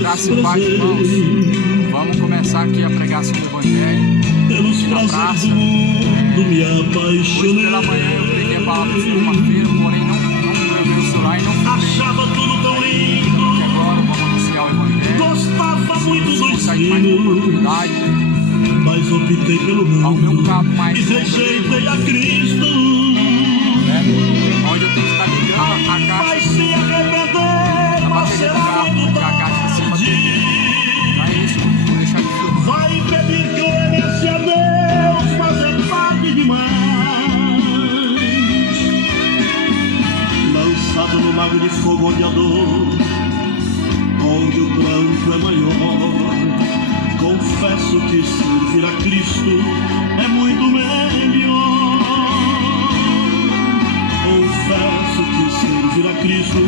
Graça e paz, irmãos. Vamos começar aqui a pregação do Evangelho aqui na praça. Hoje pela manhã eu preguei a palavra de segunda-feira, porém não levei o celular e não filmei. E agora vamos anunciar o Evangelho. Se Deus consegue mais uma oportunidade, mas optei pelo mundo. ao meu cabo mais e rejeitei a Cristo. Onde eu tenho que estar ligando a caixa. Bateria do carro, porque a caixa está sem bateria. Não é isso, vou deixar de filmar. Vai pedir clemência a Deus, mas é tarde demais. Lançado no lago de fogo onde a dor, onde o pranto é maior, confesso que servir a Cristo é muito melhor. Confesso que servir a Cristo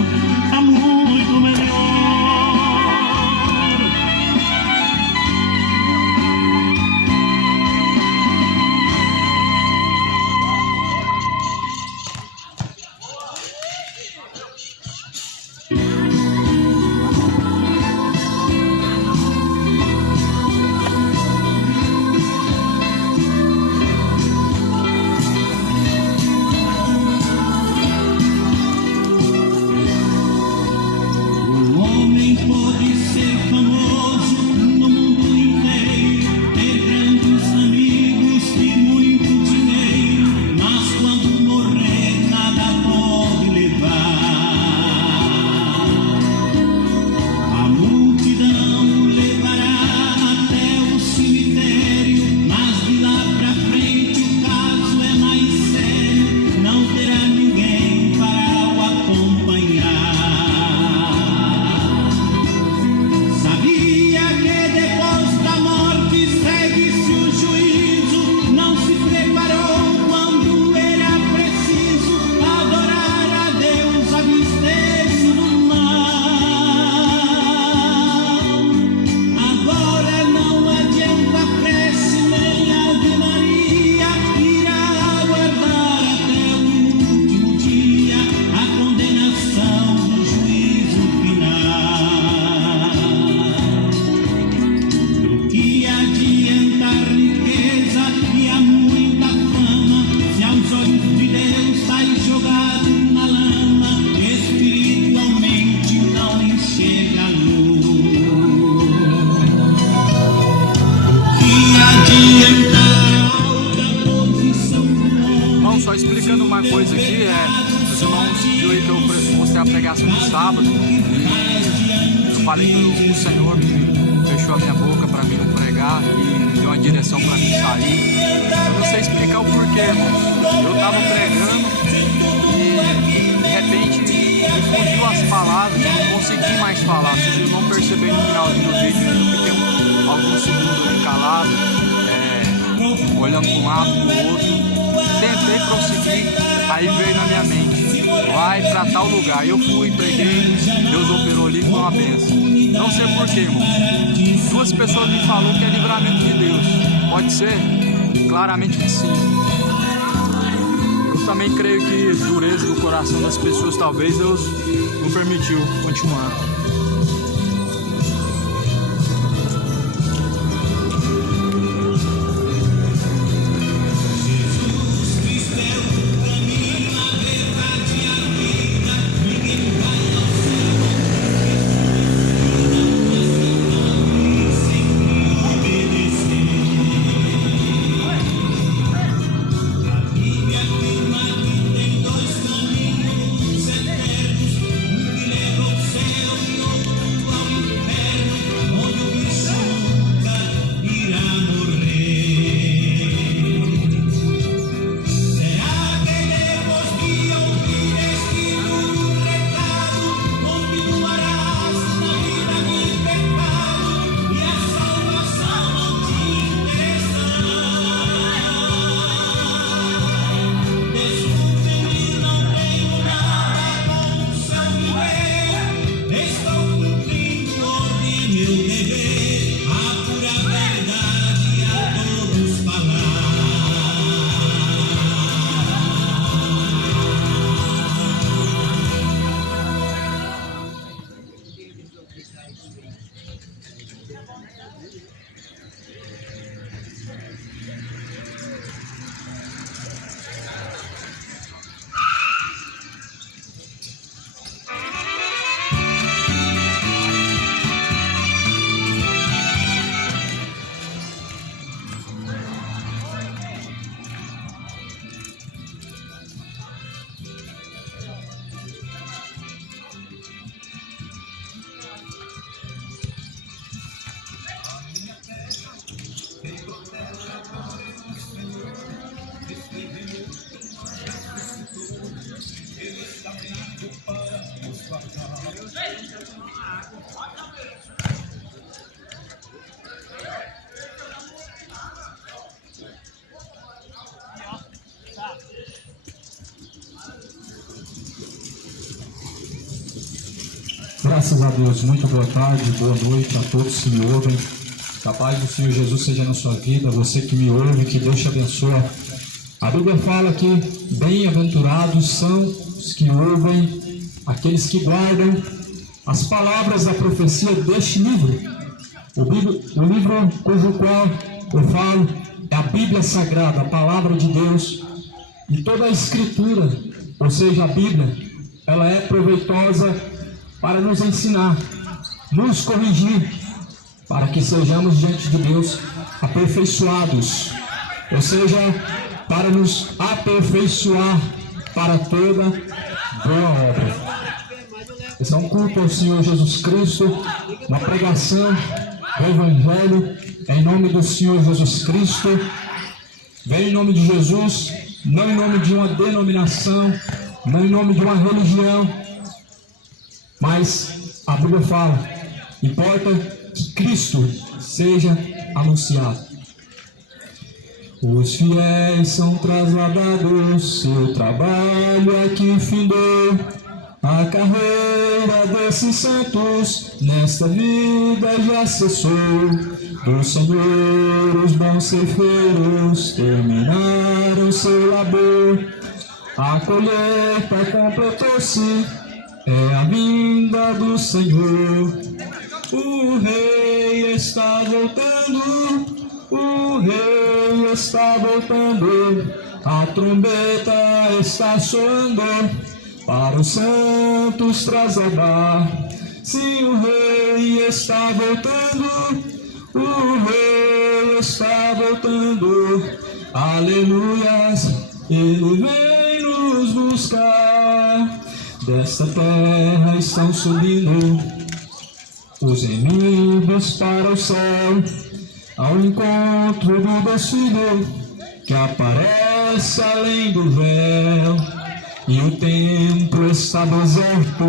é muito melhor. Só explicando uma coisa aqui, os irmãos viu aí que eu mostrei a pregação no sábado e eu falei que o Senhor fechou a minha boca para mim não pregar e me deu uma direção para mim sair. Eu não sei explicar o porquê, irmãos. Eu estava pregando e de repente me fugiu as palavras, eu não consegui mais falar. Se os irmãos perceberem no finalzinho do vídeo, eu fiquei alguns segundos ali calado, olhando para um lado, para o outro. Tentei prosseguir, aí veio na minha mente, vai para tal lugar. Eu fui, preguei, Deus operou ali, foi uma bênção. Não sei porquê, irmão. Duas pessoas me falaram que é livramento de Deus. Pode ser? Claramente que sim. Eu também creio que dureza do coração das pessoas, talvez Deus não permitiu continuar. Graças a Deus, muito boa tarde, boa noite a todos que me ouvem. Que a paz do Senhor Jesus seja na sua vida, você que me ouve, que Deus te abençoe. A Bíblia fala que bem-aventurados são os que ouvem, aqueles que guardam as palavras da profecia deste livro. O livro cujo qual eu falo é a Bíblia Sagrada, a Palavra de Deus. E toda a Escritura, ou seja, a Bíblia, ela é proveitosa para nos ensinar, nos corrigir, para que sejamos diante de Deus aperfeiçoados, ou seja, para nos aperfeiçoar para toda boa obra. Esse é um culto ao Senhor Jesus Cristo, uma pregação do Evangelho em nome do Senhor Jesus Cristo. Vem em nome de Jesus, não em nome de uma denominação, não em nome de uma religião, mas a Bíblia fala, importa que Cristo seja anunciado. Os fiéis são trasladados, seu trabalho aqui findou. A carreira desses santos nesta vida já cessou. Do Senhor os bons ceifeiros terminaram seu labor. A colheita completou-se, é a vinda do Senhor. O Rei está voltando, o Rei está voltando. A trombeta está soando para os santos trasladar. Sim, o Rei está voltando, o Rei está voltando. Aleluias, Ele vem nos buscar. Desta terra estão subindo os inimigos para o céu, ao encontro do desfile que aparece além do véu. E o templo está deserto,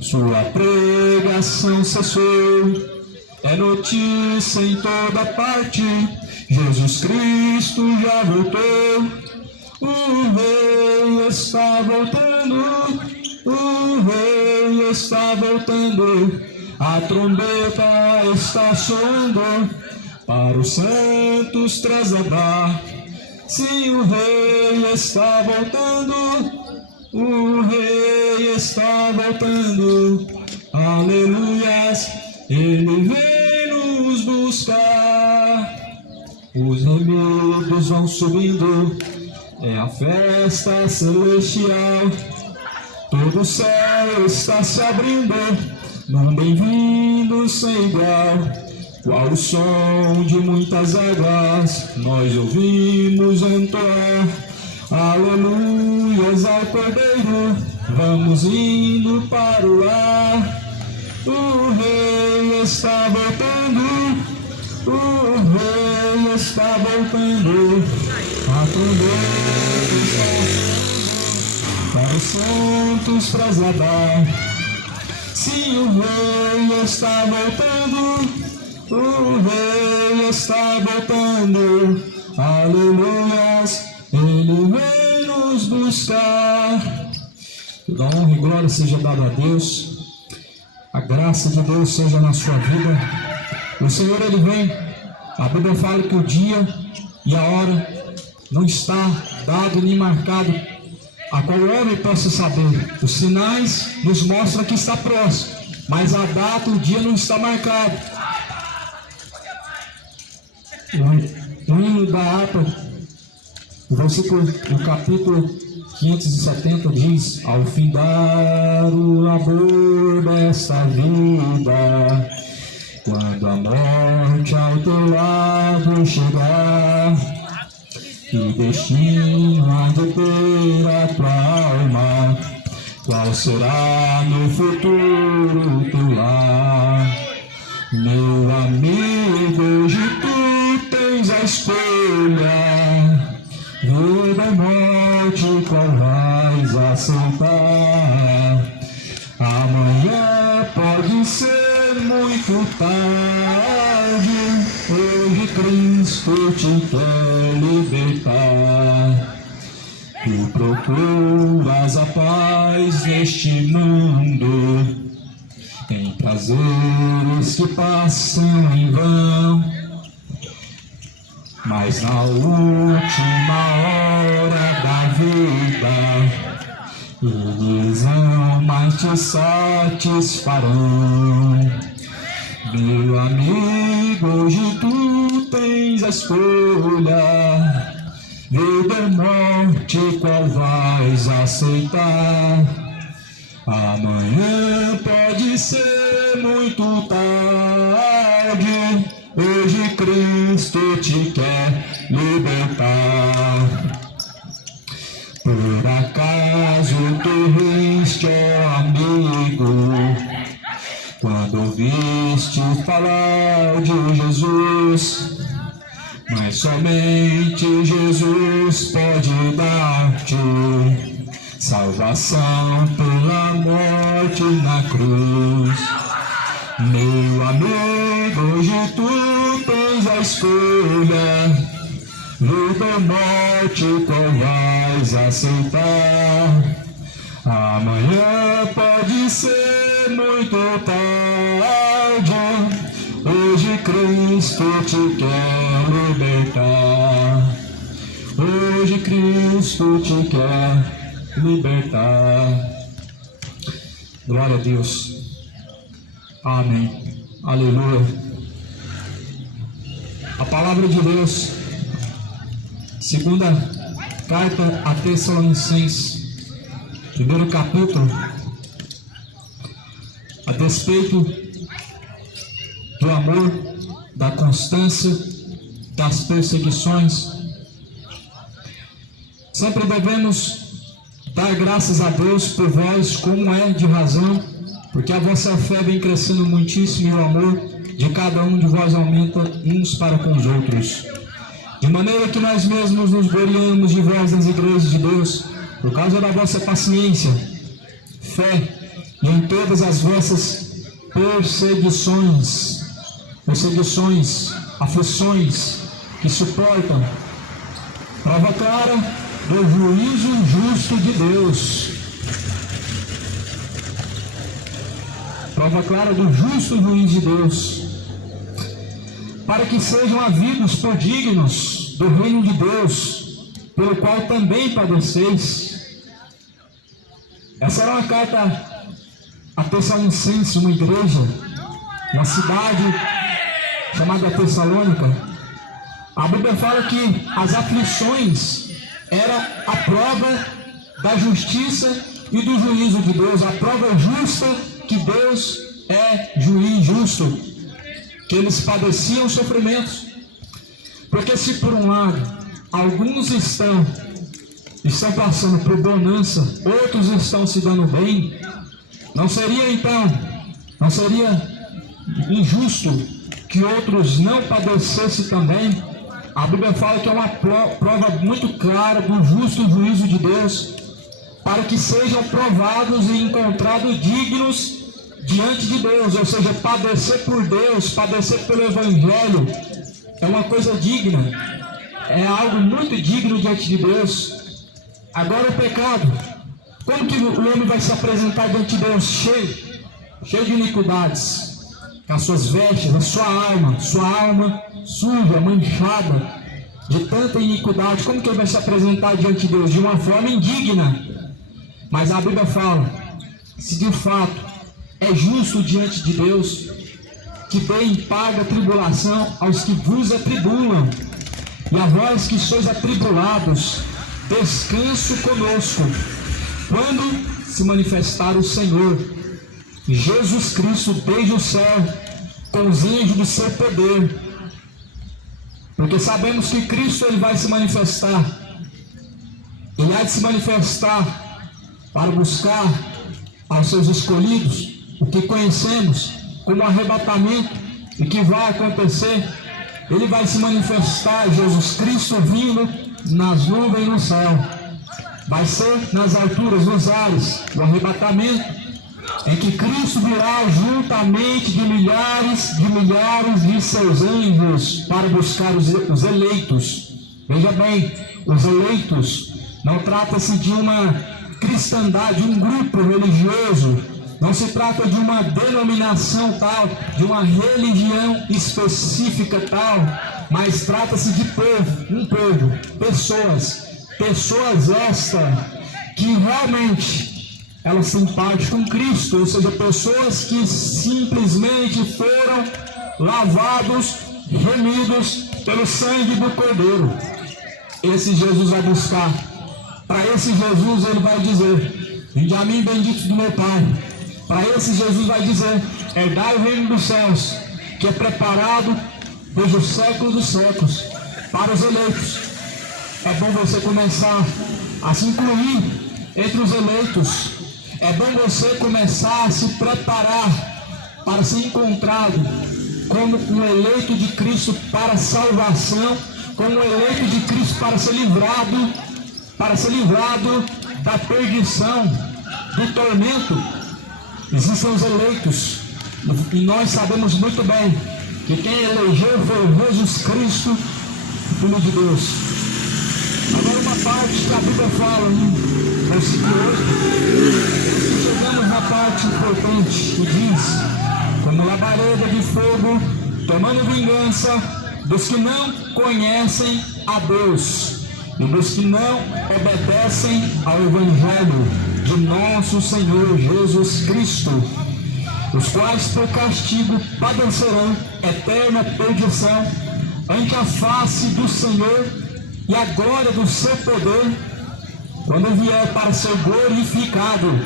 sua pregação cessou. É notícia em toda parte, Jesus Cristo já voltou. O Rei está voltando, o Rei está voltando. A trombeta está soando para os santos trasladar. Sim, o Rei está voltando, o Rei está voltando. Aleluias, Ele vem nos buscar. Os remidos vão subindo, é a festa celestial. Todo o céu está se abrindo num bem-vindo sem igual. Qual o som de muitas águas nós ouvimos entoar. Aleluias ao Cordeiro, vamos indo para o lar. O Rei está voltando, o Rei está voltando. A trombeta está para os santos trasladar. Sim, o Rei está voltando, o Rei está voltando. Aleluias, Ele vem nos buscar. Toda honra e glória seja dada a Deus. A graça de Deus seja na sua vida. O Senhor, Ele vem. A Bíblia fala que o dia e a hora não está dado nem marcado a qual o homem possa saber. Os sinais nos mostram que está próximo, mas a data, o dia não está marcado. O hino da harpa, o versículo do capítulo 570 diz: ao findar o labor desta vida, quando a morte ao teu lado chegar, que destino há de ter a tua alma, qual será no futuro teu lar? Meu amigo, hoje tu tens a escolha, vida ou morte, qual vais aceitar? Amanhã ser muito tarde, hoje Cristo te quer libertar. Tu procuras a paz neste mundo, em prazeres que passam em vão, mas na última hora da vida eles jamais te satisfarão. Meu amigo, hoje tu tens a escolha, vida ou morte, qual vais aceitar? Amanhã pode ser muito tarde, hoje Cristo te quer libertar. Por acaso tu riste, ó amigo, quando ouviste falar de Jesus? Mas somente Jesus pode dar-te salvação pela morte na cruz. Meu amigo, hoje tu tens a escolha, vida ou morte, qual vais aceitar? Amanhã pode ser muito tarde, hoje Cristo te quer libertar. Hoje Cristo te quer libertar. Glória a Deus. Amém. Aleluia. A palavra de Deus, segunda carta a Tessalonicenses, primeiro capítulo, a despeito do amor, da constância, das perseguições, sempre devemos dar graças a Deus por vós, como é de razão, porque a vossa fé vem crescendo muitíssimo e o amor de cada um de vós aumenta uns para com os outros. De maneira que nós mesmos nos gloriamos de vós nas igrejas de Deus, por causa da vossa paciência, fé e em todas as vossas perseguições, aflições que suportam, prova clara do juízo justo de Deus. Prova clara do justo juízo de Deus, para que sejam havidos por dignos do reino de Deus, pelo qual também padeceis. Essa era uma carta a Tessalonicenses, uma igreja, uma cidade chamada Tessalônica. A Bíblia fala que as aflições eram a prova da justiça e do juízo de Deus, a prova justa que Deus é juiz justo, que eles padeciam sofrimentos. Porque se por um lado alguns estão passando por bonança, outros estão se dando bem, não seria injusto que outros não padecessem também? A Bíblia fala que é uma prova muito clara do justo juízo de Deus, para que sejam provados e encontrados dignos diante de Deus. Ou seja, padecer por Deus, padecer pelo Evangelho, é uma coisa digna, é algo muito digno diante de Deus. Agora o pecado, como que o homem vai se apresentar diante de Deus cheio de iniquidades, com as suas vestes, a sua alma suja, manchada de tanta iniquidade? Como que ele vai se apresentar diante de Deus? De uma forma indigna. Mas a Bíblia fala, se de fato é justo diante de Deus, que bem paga a tribulação aos que vos atribulam, e a vós que sois atribulados, descanso conosco, quando se manifestar o Senhor Jesus Cristo desde o céu, com os anjos do seu poder. Porque sabemos que Cristo ele vai se manifestar, ele há de se manifestar para buscar aos seus escolhidos, o que conhecemos como arrebatamento, e que vai acontecer. Ele vai se manifestar, Jesus Cristo vindo nas nuvens no céu. Vai ser nas alturas, nos ares, o arrebatamento. em que Cristo virá juntamente de milhares de seus anjos para buscar os eleitos. Veja bem, os eleitos. Não trata-se de uma cristandade, um grupo religioso. Não se trata de uma denominação tal, de uma religião específica tal, mas trata-se de povo, um povo, pessoas estas que realmente elas têm parte com Cristo, ou seja, pessoas que simplesmente foram lavados, remidos pelo sangue do Cordeiro. Esse Jesus vai buscar. Para esse Jesus ele vai dizer: vinde a mim, benditos do meu Pai. Para esse Jesus vai dizer: herdai o reino dos céus, que é preparado desde os séculos dos séculos para os eleitos. É bom você começar a se incluir entre os eleitos. É bom você começar a se preparar para ser encontrado como um eleito de Cristo para a salvação, como um eleito de Cristo para ser livrado da perdição, do tormento. Existem os eleitos, e nós sabemos muito bem que quem elegeu foi Jesus Cristo, Filho de Deus. Agora uma parte que a Bíblia fala, versículo 8, chegamos na parte importante, que diz: como labareda de fogo, tomando vingança dos que não conhecem a Deus e dos que não obedecem ao Evangelho de nosso Senhor Jesus Cristo, os quais por castigo padecerão eterna perdição ante a face do Senhor e a glória do seu poder, quando vier para ser glorificado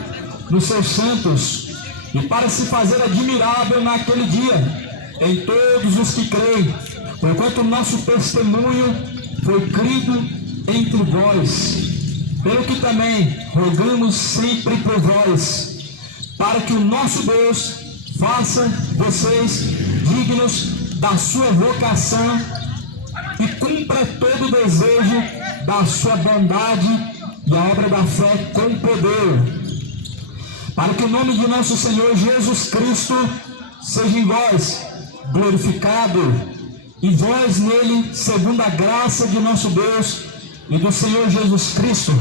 nos seus santos e para se fazer admirável naquele dia em todos os que creem, porquanto o nosso testemunho foi crido entre vós. Pelo que também rogamos sempre por vós, para que o nosso Deus faça vocês dignos da sua vocação e cumpra todo o desejo da sua bondade e a obra da fé com poder, para que o nome de nosso Senhor Jesus Cristo seja em vós glorificado, e vós nele, segundo a graça de nosso Deus e do Senhor Jesus Cristo.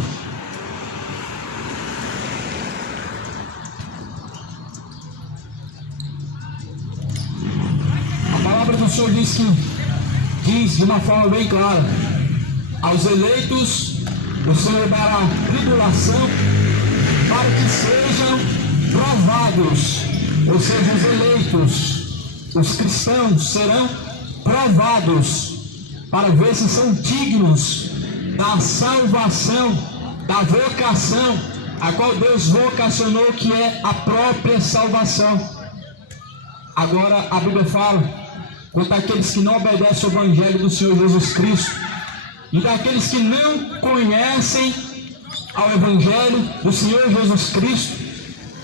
A palavra do Senhor diz de uma forma bem clara: aos eleitos o Senhor dará tribulação para que sejam provados. Ou seja, os eleitos, os cristãos, serão provados para ver se são dignos da salvação, da vocação, a qual Deus vocacionou, que é a própria salvação. Agora a Bíblia fala quanto àqueles que não obedecem ao Evangelho do Senhor Jesus Cristo, e daqueles que não conhecem ao Evangelho do Senhor Jesus Cristo,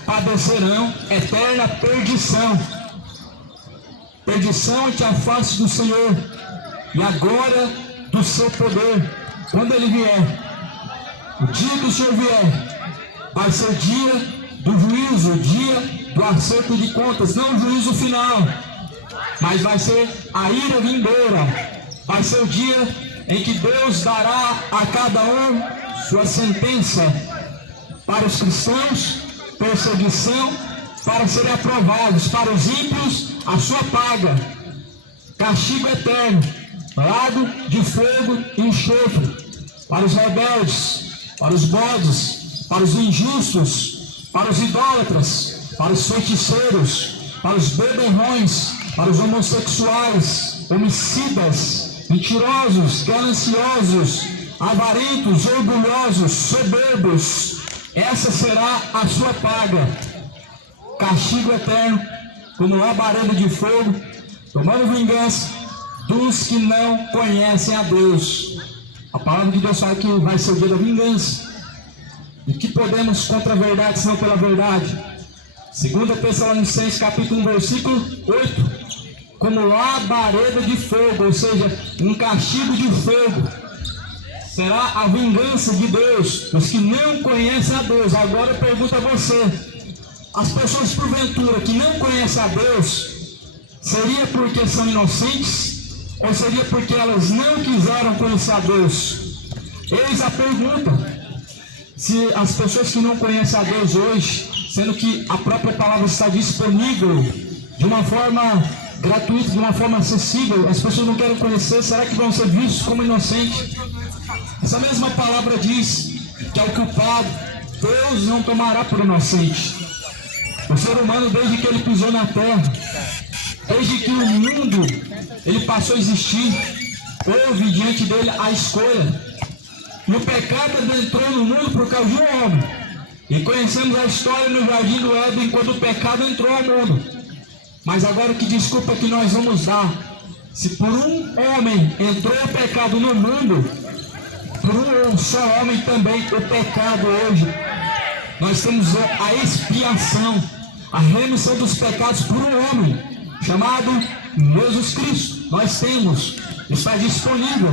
padecerão eterna perdição. Perdição ante a face do Senhor e a glória do seu poder. Quando Ele vier, o dia que o Senhor vier, vai ser dia do juízo, dia do acerto de contas, não o juízo final, mas vai ser a ira vindoura. Vai ser o dia em que Deus dará a cada um sua sentença. Para os cristãos, perseguição, para serem aprovados. Para os ímpios, a sua paga, castigo eterno, lago de fogo e enxofre. Para os rebeldes, para os bodes, para os injustos, para os idólatras, para os feiticeiros, para os beberrões, para os homossexuais, homicidas, mentirosos, gananciosos, avarentos, orgulhosos, soberbos. Essa será a sua paga, castigo eterno, como labareda de fogo, tomando vingança dos que não conhecem a Deus. A palavra de Deus fala que vai ser o dia da vingança. E que podemos contra a verdade, senão pela verdade? 2 Tessalonicenses capítulo 1, versículo 8. Como labareda de fogo, ou seja, um castigo de fogo, será a vingança de Deus dos que não conhecem a Deus. Agora eu pergunto a você: As pessoas, porventura, que não conhecem a Deus, seria porque são inocentes ou seria porque elas não quiseram conhecer a Deus? Eis a pergunta. Se as pessoas que não conhecem a Deus hoje, sendo que a própria palavra está disponível de uma forma gratuita, de uma forma acessível, as pessoas não querem conhecer, será que vão ser vistos como inocentes? Essa mesma palavra diz que ao culpado, Deus não tomará por inocente. O ser humano, desde que ele pisou na terra, desde que o mundo ele passou a existir, houve diante dele a escolha. E o pecado entrou no mundo por causa de um homem. E conhecemos a história no Jardim do Éden, quando o pecado entrou ao mundo. Mas agora que desculpa que nós vamos dar? Se por um homem entrou o pecado no mundo, por um só homem também o pecado hoje. Nós temos a expiação, a remissão dos pecados por um homem, chamado Jesus Cristo. Nós temos, está disponível.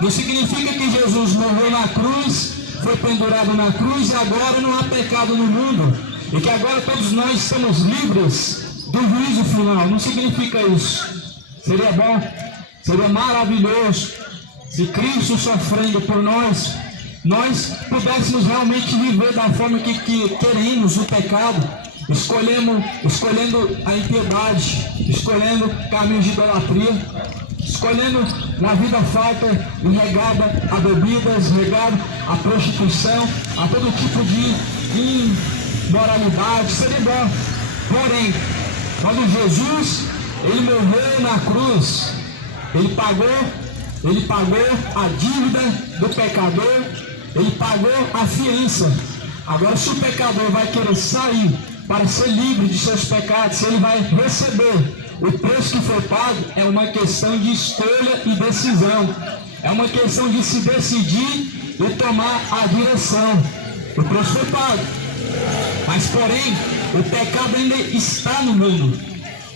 Não significa que Jesus morreu na cruz, foi pendurado na cruz e agora não há pecado no mundo. E que agora todos nós estamos livres do juízo final. Não significa isso. Seria bom, seria maravilhoso se Cristo sofrendo por nós pudéssemos realmente viver da forma que queremos o pecado, escolhendo a impiedade, escolhendo caminhos de idolatria, escolhendo uma vida farta e regada a bebidas, regada a prostituição, a todo tipo de imoralidade. Seria bom. Porém, quando Jesus ele morreu na cruz, ele pagou a dívida do pecador, ele pagou a fiança. Agora, se o pecador vai querer sair para ser livre de seus pecados, se ele vai receber o preço que foi pago, é uma questão de escolha e decisão. É uma questão de se decidir e tomar a direção. O preço foi pago. Mas, porém, o pecado ainda está no mundo.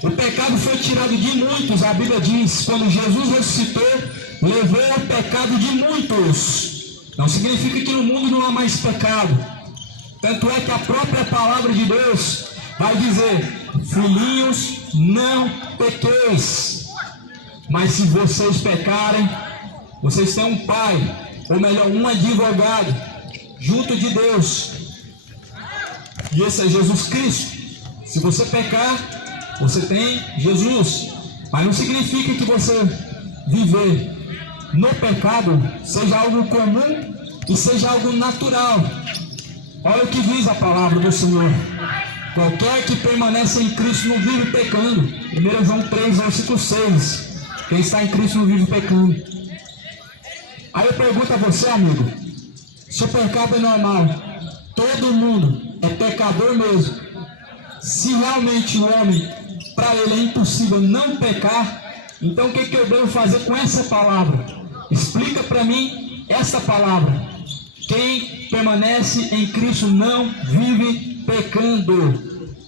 O pecado foi tirado de muitos. A Bíblia diz, quando Jesus ressuscitou, levou o pecado de muitos. Não significa que no mundo não há mais pecado. Tanto é que a própria palavra de Deus vai dizer: filhinhos, não pequeis. Mas se vocês pecarem, vocês têm um pai, ou melhor, um advogado, junto de Deus. E esse é Jesus Cristo. Se você pecar, você tem Jesus. Mas não significa que você viver no pecado seja algo comum e seja algo natural. Olha o que diz a palavra do Senhor: qualquer que permanece em Cristo não vive pecando. 1 João 3, versículo 6. Quem está em Cristo não vive pecando. Aí eu pergunto a você, amigo, se o pecado é normal, todo mundo é pecador mesmo, se realmente o homem, para ele é impossível não pecar, então o que eu devo fazer com essa palavra? Explica para mim essa palavra. Quem permanece em Cristo não vive pecando.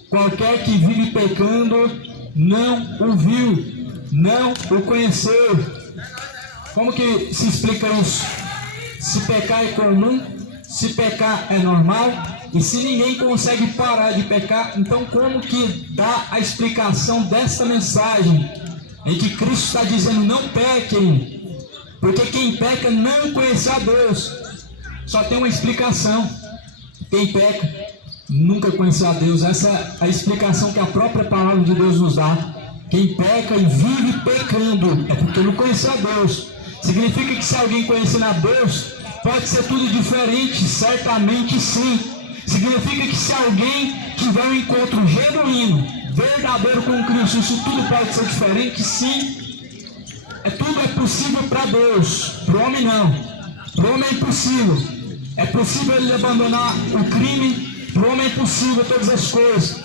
Qualquer que vive pecando não o viu, não o conheceu. Como que se explica isso? Se pecar é comum, se pecar é normal, e se ninguém consegue parar de pecar, então como que dá a explicação dessa mensagem em que Cristo está dizendo não pequem, porque quem peca não conhece a Deus? Só tem uma explicação: quem peca nunca conheceu a Deus. Essa é a explicação que a própria palavra de Deus nos dá. Quem peca e vive pecando é porque não conheceu a Deus. Significa que se alguém conhecer a Deus, pode ser tudo diferente? Certamente sim. Significa que se alguém tiver um encontro genuíno, verdadeiro com Cristo, isso tudo pode ser diferente? Sim. Tudo é possível para Deus, para o homem não. Para o homem é impossível. É possível ele abandonar o crime, para o homem é impossível todas as coisas.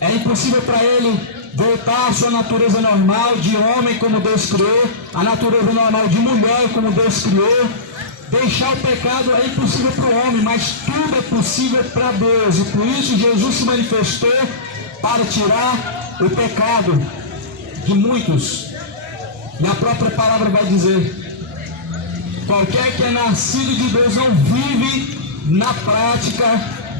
É impossível para ele voltar à sua natureza normal de homem como Deus criou, a natureza normal de mulher como Deus criou. Deixar o pecado é impossível para o homem, mas tudo é possível para Deus. E por isso Jesus se manifestou para tirar o pecado de muitos. E a própria palavra vai dizer: qualquer que é nascido de Deus não vive na prática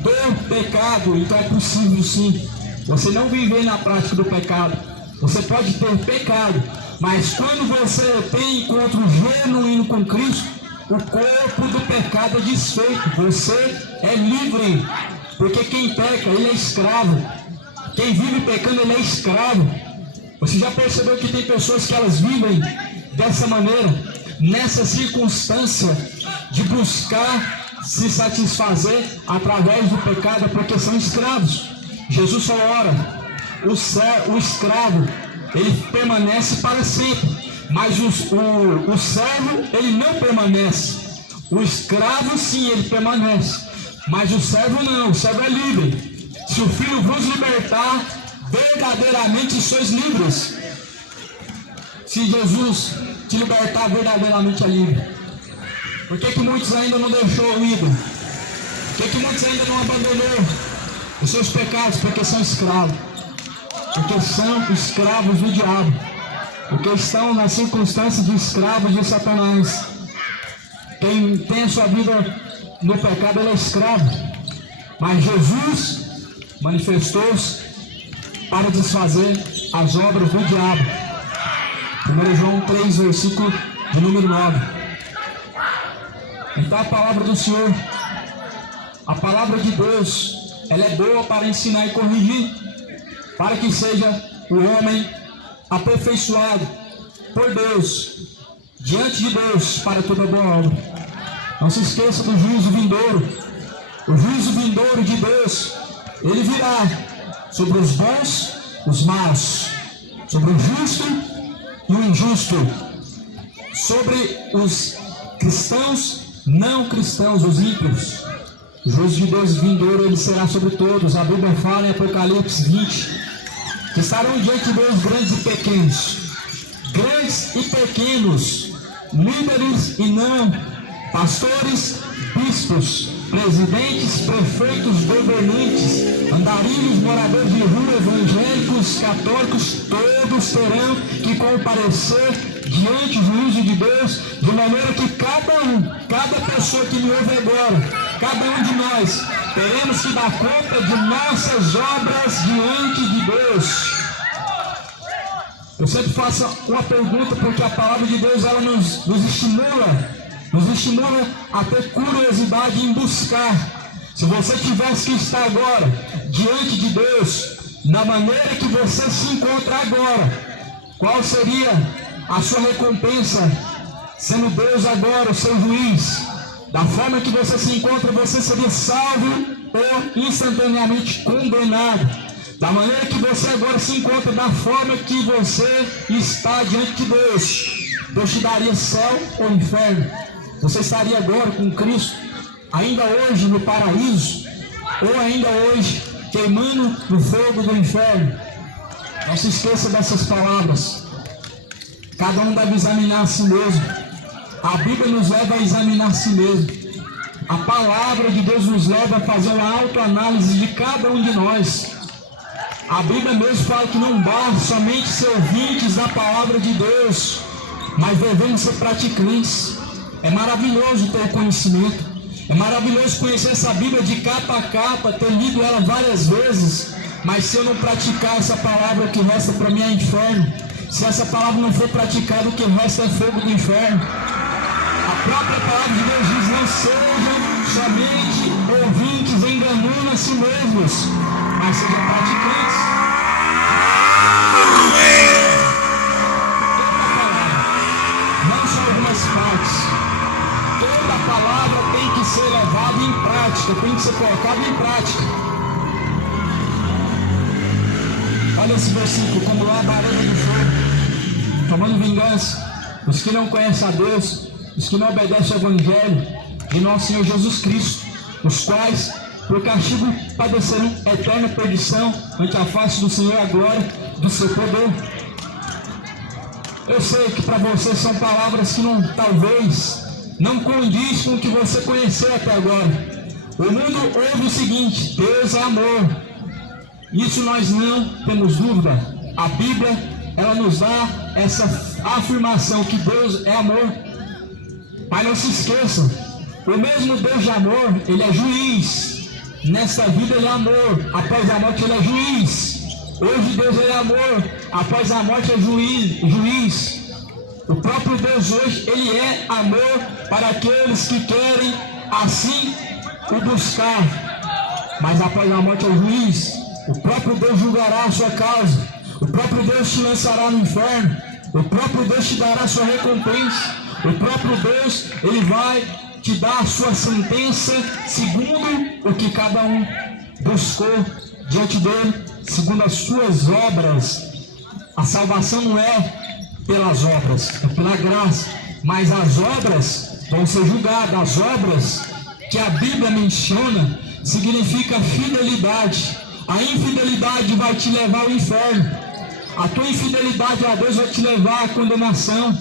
do pecado, então é possível sim você não viver na prática do pecado. Você pode ter pecado, mas quando você tem encontro genuíno com Cristo, o corpo do pecado é desfeito, você é livre, porque quem peca, ele é escravo. Quem vive pecando, ele é escravo. Você já percebeu que tem pessoas que elas vivem dessa maneira, nessa circunstância de buscar se satisfazer através do pecado, porque são escravos. Jesus falou: ora, o escravo, ele permanece para sempre, mas o servo, ele não permanece. O escravo sim, ele permanece, mas o servo não, o servo é livre. Se o Filho vos libertar, verdadeiramente sois livres. Se Jesus te libertar, verdadeiramente é livre. Por que muitos ainda não deixou o ídolo? Por que muitos ainda não abandonou os seus pecados? Porque são escravos. Porque são escravos do diabo. Porque estão nas circunstâncias de escravos de Satanás. Quem tem a sua vida no pecado, ele é escravo. Mas Jesus manifestou-se para desfazer as obras do diabo. 1 João 3, versículo de número 9. Então a palavra do Senhor, a palavra de Deus, ela é boa para ensinar e corrigir, para que seja o homem aperfeiçoado por Deus, diante de Deus, para toda boa obra. Não se esqueça do juízo vindouro. O juízo vindouro de Deus, ele virá sobre os bons, os maus, sobre o justo e o injusto, sobre os cristãos, não cristãos, os ímpios. O juízo de Deus vindouro, ele será sobre todos. A Bíblia fala em Apocalipse 20 que estarão diante de Deus grandes e pequenos, líderes e não, pastores, bispos, presidentes, prefeitos, governantes, andarilhos, moradores de rua, evangélicos, católicos, todos terão que comparecer diante do juízo de Deus, de maneira que cada pessoa que me ouve agora, cada um de nós, teremos que dar conta de nossas obras diante de Deus. Eu sempre faço uma pergunta, porque a palavra de Deus, ela nos estimula a ter curiosidade em buscar. Se você tivesse que estar agora diante de Deus, da maneira que você se encontra agora, qual seria a sua recompensa, sendo Deus agora o seu juiz? Da forma que você se encontra, você seria salvo ou instantaneamente condenado. Da maneira que você agora se encontra, da forma que você está diante de Deus, Deus te daria céu ou inferno. Você estaria agora com Cristo, ainda hoje no paraíso, ou ainda hoje queimando no fogo do inferno. Não se esqueça dessas palavras. Cada um deve examinar a si mesmo. A Bíblia nos leva a examinar a si mesmo. A palavra de Deus nos leva a fazer uma autoanálise de cada um de nós. A Bíblia mesmo fala que não basta somente ser ouvintes da palavra de Deus, mas devemos ser praticantes. É maravilhoso ter o conhecimento. É maravilhoso conhecer essa Bíblia de capa a capa, ter lido ela várias vezes, mas se eu não praticar essa palavra, o que resta para mim é inferno. Se essa palavra não for praticada, o que resta é fogo do inferno. A própria palavra de Deus diz: não sejam somente ouvintes enganando a si mesmos, mas sejam praticantes. Não só algumas partes. Toda a palavra tem que ser levada em prática, tem que ser colocada em prática. Olha esse versículo: como labareda do fogo, tomando vingança, os que não conhecem a Deus, os que não obedecem ao Evangelho de nosso Senhor Jesus Cristo, os quais, por castigo, padecerão eterna perdição ante a face do Senhor, a glória do seu poder. Eu sei que para você são palavras que talvez não condiz com o que você conheceu até agora. O mundo ouve o seguinte: Deus é amor. Isso nós não temos dúvida. A Bíblia, ela nos dá essa afirmação que Deus é amor. Mas não se esqueça, o mesmo Deus de amor, ele é juiz. nessa vida Ele é amor, após a morte Ele é juiz. Hoje Deus Ele é amor, após a morte é juiz. O próprio Deus hoje Ele é amor para aqueles que querem assim o buscar. Mas após a morte é juiz. O próprio Deus julgará a sua causa. O próprio Deus te lançará no inferno. O próprio Deus te dará a sua recompensa. O próprio Deus, Ele vai te dar a sua sentença segundo o que cada um buscou diante dele, segundo as suas obras. A salvação não é pelas obras, é pela graça. Mas as obras vão ser julgadas. As obras que a Bíblia menciona significa fidelidade. A infidelidade vai te levar ao inferno. A tua infidelidade a Deus vai te levar à condenação.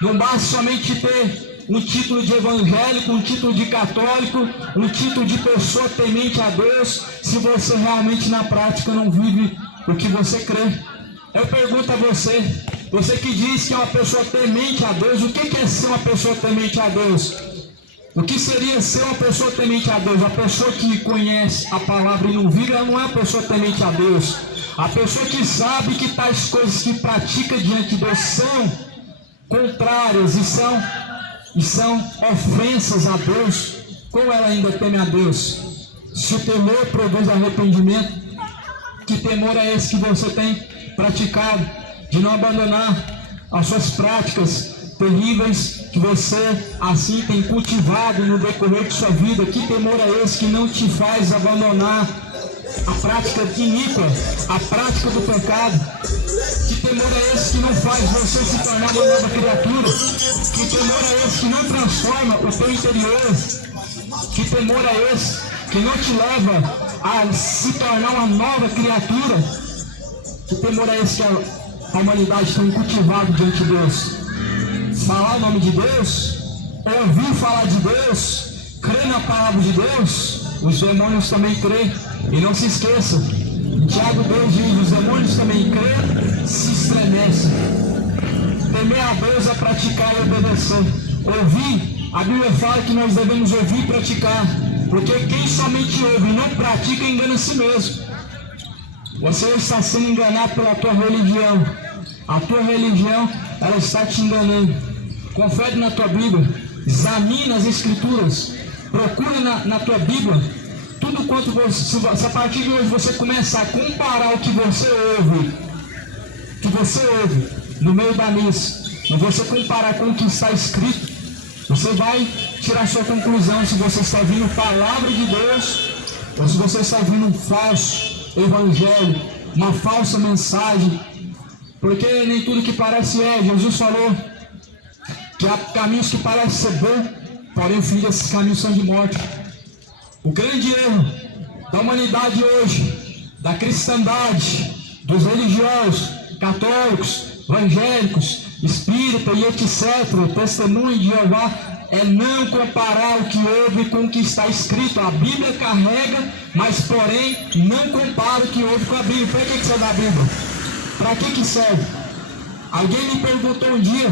Não basta somente ter um título de evangélico, um título de católico, um título de pessoa temente a Deus, se você realmente na prática não vive o que você crê. Eu pergunto a você, você que diz que é uma pessoa temente a Deus, o que é ser uma pessoa temente a Deus? O que seria ser uma pessoa temente a Deus? A pessoa que conhece a palavra e não vive, ela não é uma pessoa temente a Deus. A pessoa que sabe que tais coisas que pratica diante de Deus são contrárias e são ofensas a Deus, como ela ainda teme a Deus? Se o temor produz arrependimento, que temor é esse que você tem praticado, de não abandonar as suas práticas terríveis que você assim tem cultivado no decorrer de sua vida? Que temor é esse que não te faz abandonar a prática iníqua, a prática do pecado? Que temor é esse que não faz você se tornar uma nova criatura? Que temor é esse que não transforma o teu interior? Que temor é esse que não te leva a se tornar uma nova criatura? Que temor é esse que a humanidade tem cultivado diante de Deus? Falar o nome de Deus, ouvir falar de Deus, crer na palavra de Deus. Os demônios também creem. E não se esqueça, em Tiago 2 diz, os demônios também creem, se estremecem. Temer a Deus é praticar e obedecer. Ouvir, a Bíblia fala que nós devemos ouvir e praticar, porque quem somente ouve e não pratica engana a si mesmo. Você está sendo enganado pela tua religião. A tua religião, ela está te enganando. Confere na tua Bíblia, examine as Escrituras, procura na tua Bíblia tudo quanto você, se a partir de hoje você começar a comparar o que você ouve no meio da missa, e você comparar com o que está escrito, você vai tirar sua conclusão se você está ouvindo a palavra de Deus ou se você está ouvindo um falso evangelho, uma falsa mensagem. Porque nem tudo que parece é. Jesus falou que há caminhos que parecem ser bons, porém o fim desses caminhos são de morte. O grande erro da humanidade hoje, da cristandade, dos religiosos, católicos, evangélicos, espíritas e etc., testemunho de Jeová, é não comparar o que ouve com o que está escrito. A Bíblia carrega, mas porém não compara o que ouve com a Bíblia. Para que serve a Bíblia? Para que serve? Alguém me perguntou um dia,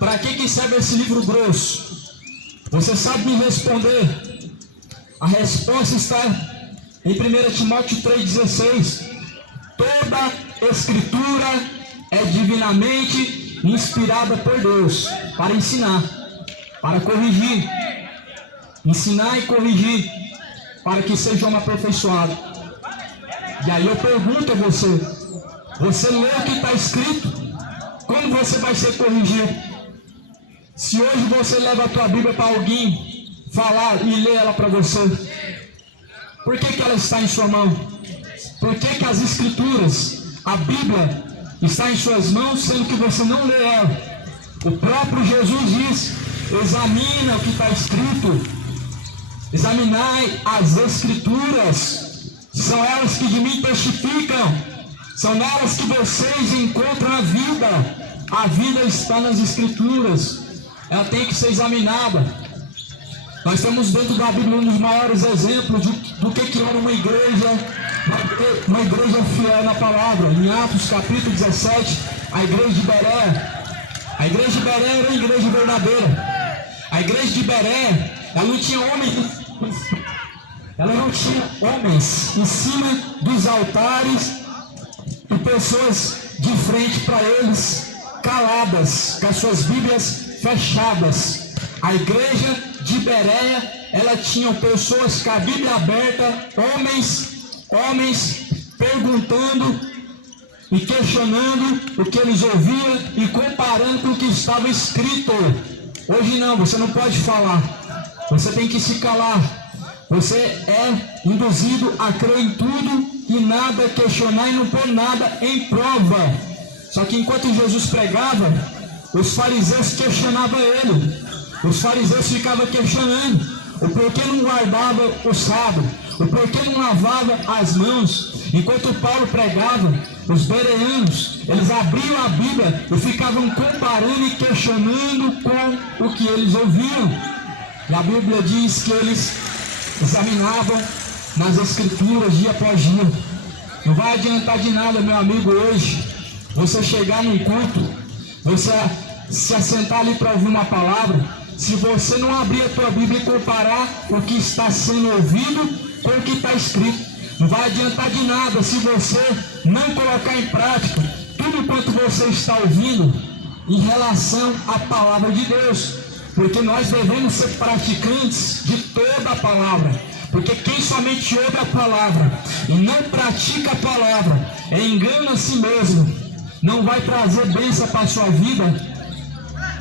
para que serve esse livro grosso? Você sabe me responder? A resposta está em 1 Timóteo 3,16. Toda Escritura é divinamente inspirada por Deus para ensinar, para corrigir, ensinar e corrigir, para que seja um aperfeiçoado. E aí eu pergunto a você, você lê o que está escrito, como você vai ser corrigido? Se hoje você leva a tua Bíblia para alguém falar e ler ela para você, por que ela está em sua mão? Por que as Escrituras, a Bíblia, está em suas mãos, sendo que você não lê ela? O próprio Jesus diz, examina o que está escrito, examinai as Escrituras, são elas que de mim testificam, são nelas que vocês encontram a vida está nas Escrituras, ela tem que ser examinada. Nós estamos dentro da Bíblia um dos maiores exemplos do que era uma igreja fiel na palavra. Em Atos capítulo 17, a igreja de Bereia. A igreja de Bereia era uma igreja verdadeira. A igreja de Bereia, ela não tinha homens. ela não tinha homens em cima dos altares e pessoas de frente para eles, caladas, com as suas Bíblias fechadas. A igreja de Bereia, ela tinha pessoas com a Bíblia aberta, homens perguntando e questionando o que eles ouviam e comparando com o que estava escrito. Hoje não, você não pode falar, você tem que se calar. Você é induzido a crer em tudo e nada questionar e não pôr nada em prova. Só que enquanto Jesus pregava, os fariseus questionavam ele. Os fariseus ficavam questionando o porquê não guardava o sábado, o porquê não lavava as mãos. Enquanto Paulo pregava, os bereanos, eles abriam a Bíblia e ficavam comparando e questionando com o que eles ouviam. E a Bíblia diz que eles examinavam nas Escrituras dia após dia. Não vai adiantar de nada, meu amigo, hoje você chegar num culto, você se assentar ali para ouvir uma palavra, se você não abrir a tua Bíblia e comparar o que está sendo ouvido com o que está escrito. Não vai adiantar de nada se você não colocar em prática tudo quanto você está ouvindo em relação à palavra de Deus. Porque nós devemos ser praticantes de toda a palavra. Porque quem somente ouve a palavra e não pratica a palavra, engana a si mesmo. Não vai trazer bênção para a sua vida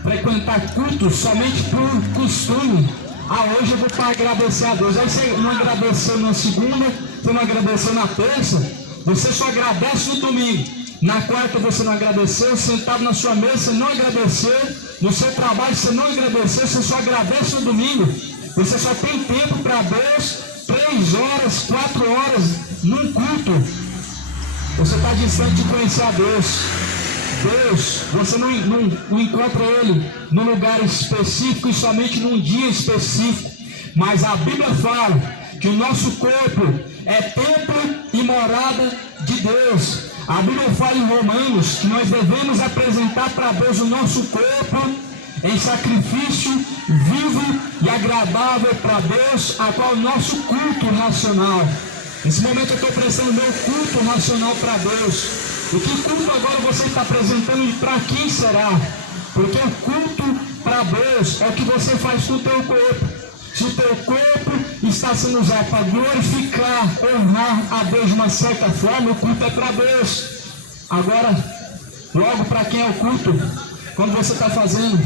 frequentar cultos somente por costume. Hoje eu vou para agradecer a Deus. Aí você não agradeceu na segunda, você não agradeceu na terça, você só agradece no domingo. Na quarta você não agradeceu, sentado na sua mesa você não agradeceu, no seu trabalho você não agradeceu, você só agradece no domingo. Você só tem tempo para Deus 3 horas, 4 horas num culto. Você está distante de conhecer a Deus. Deus, você não encontra Ele num lugar específico e somente num dia específico. Mas a Bíblia fala que o nosso corpo é templo e morada de Deus. A Bíblia fala em Romanos que nós devemos apresentar para Deus o nosso corpo em sacrifício vivo e agradável para Deus, a qual é o nosso culto racional. Nesse momento eu estou prestando meu culto racional para Deus. O que culto agora você está apresentando e para quem será? Porque o culto para Deus é o que você faz com o teu corpo. Se o teu corpo está sendo usado para glorificar, honrar a Deus de uma certa forma, o culto é para Deus. Agora, logo para quem é o culto? Quando você está fazendo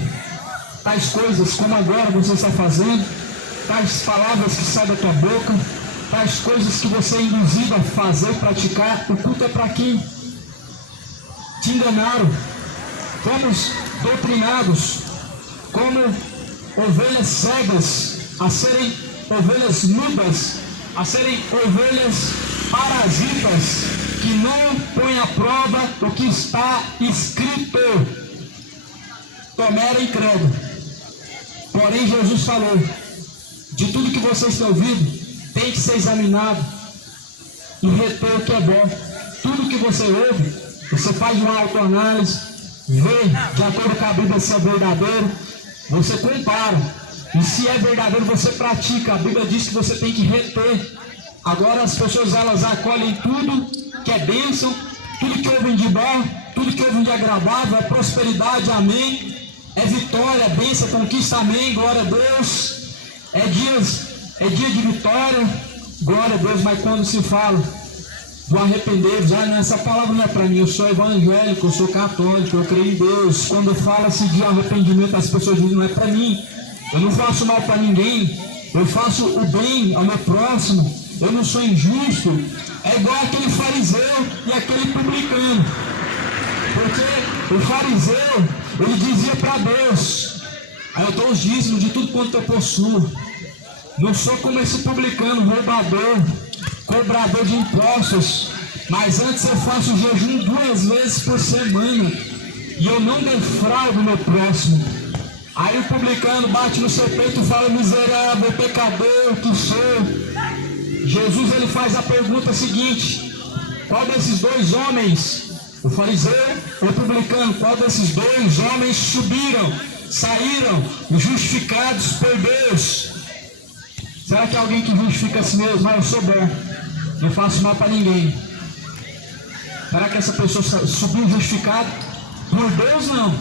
tais coisas como agora você está fazendo, tais palavras que saem da tua boca, tais coisas que você é induzido a fazer, praticar, o culto é para quem? Te enganaram, fomos doutrinados como ovelhas cegas, a serem ovelhas mudas, a serem ovelhas parasitas, que não põem à prova o que está escrito. Tomaram credo. Porém Jesus falou, de tudo que vocês estão ouvindo, tem que ser examinado e reter o que é bom. Tudo que você ouve, você faz uma autoanálise, vê de acordo com a Bíblia se é verdadeiro, você compara, e se é verdadeiro você pratica. A Bíblia diz que você tem que reter. Agora as pessoas elas acolhem tudo que é bênção, tudo que ouvem de bom, tudo que ouvem de agradável, é prosperidade, amém, é vitória, é bênção, conquista, amém, glória a Deus, é dia de vitória, glória a Deus. Mas quando se fala do arrepender-vos, essa palavra não é para mim, eu sou evangélico, eu sou católico, eu creio em Deus. Quando fala-se de arrependimento, as pessoas dizem, não é para mim, eu não faço mal para ninguém, eu faço o bem ao meu próximo, eu não sou injusto. É igual aquele fariseu e aquele publicano, porque o fariseu, ele dizia para Deus, eu dou os dízimos de tudo quanto eu possuo, não sou como esse publicano, roubador, cobrador de impostos, mas antes eu faço jejum 2 vezes por semana e eu não defraudo meu próximo. Aí o publicano bate no seu peito e fala, miserável, pecador que sou. Jesus ele faz a pergunta seguinte, qual desses 2 homens, o fariseu ou o publicano, qual desses 2 homens saíram justificados por Deus? Será que é alguém que justifica a si mesmo? Eu sou bom, não faço mal para ninguém. Será que essa pessoa subiu justificado por Deus? Não.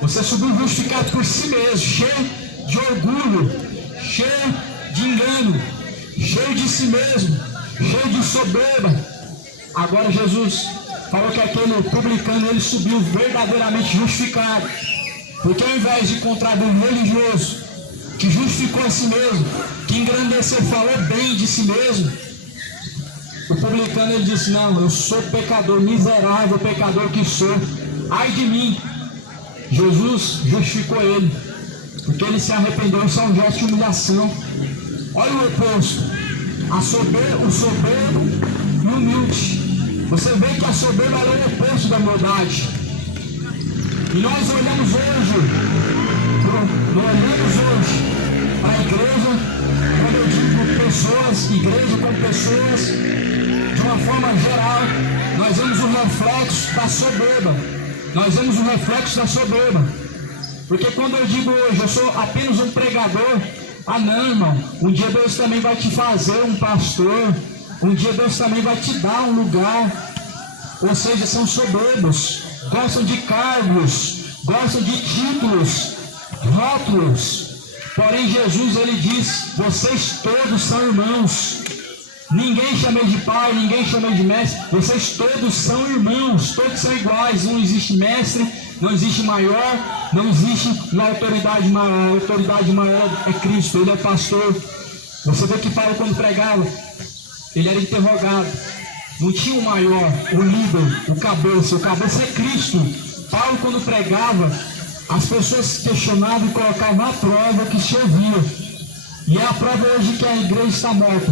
Você subiu justificado por si mesmo, cheio de orgulho, cheio de engano, cheio de si mesmo, cheio de soberba. Agora Jesus falou que aquele publicano, ele subiu verdadeiramente justificado, porque ao invés de encontrar um religioso que justificou a si mesmo, que engrandeceu, falou bem de si mesmo, o publicano ele disse: não, eu sou pecador, miserável pecador que sou, ai de mim. Jesus justificou ele, porque ele se arrependeu. Isso é um gesto de humilhação. Olha o oposto, o soberbo e o humilde. Você vê que a soberba é o oposto da humildade. E nós olhamos hoje para a igreja, quando eu digo pessoas, igreja com pessoas, de uma forma geral, nós vemos o reflexo da soberba. Nós vemos o reflexo da soberba. Porque quando eu digo hoje, eu sou apenas um pregador, não, irmão, um dia Deus também vai te fazer um pastor, um dia Deus também vai te dar um lugar. Ou seja, são soberbos, gostam de cargos, gostam de títulos, rótulos. Porém Jesus, ele diz: vocês todos são irmãos. Ninguém chamei de pai, ninguém chamei de mestre. Vocês todos são irmãos, todos são iguais. Não existe mestre, não existe maior, não existe uma autoridade maior. A autoridade maior é Cristo, ele é pastor. Você vê que Paulo, quando pregava, ele era interrogado. Não tinha o maior, o líder, o cabeça é Cristo. Paulo, quando pregava, as pessoas questionavam e colocavam à prova que se ouvia. E é a prova hoje que a igreja está morta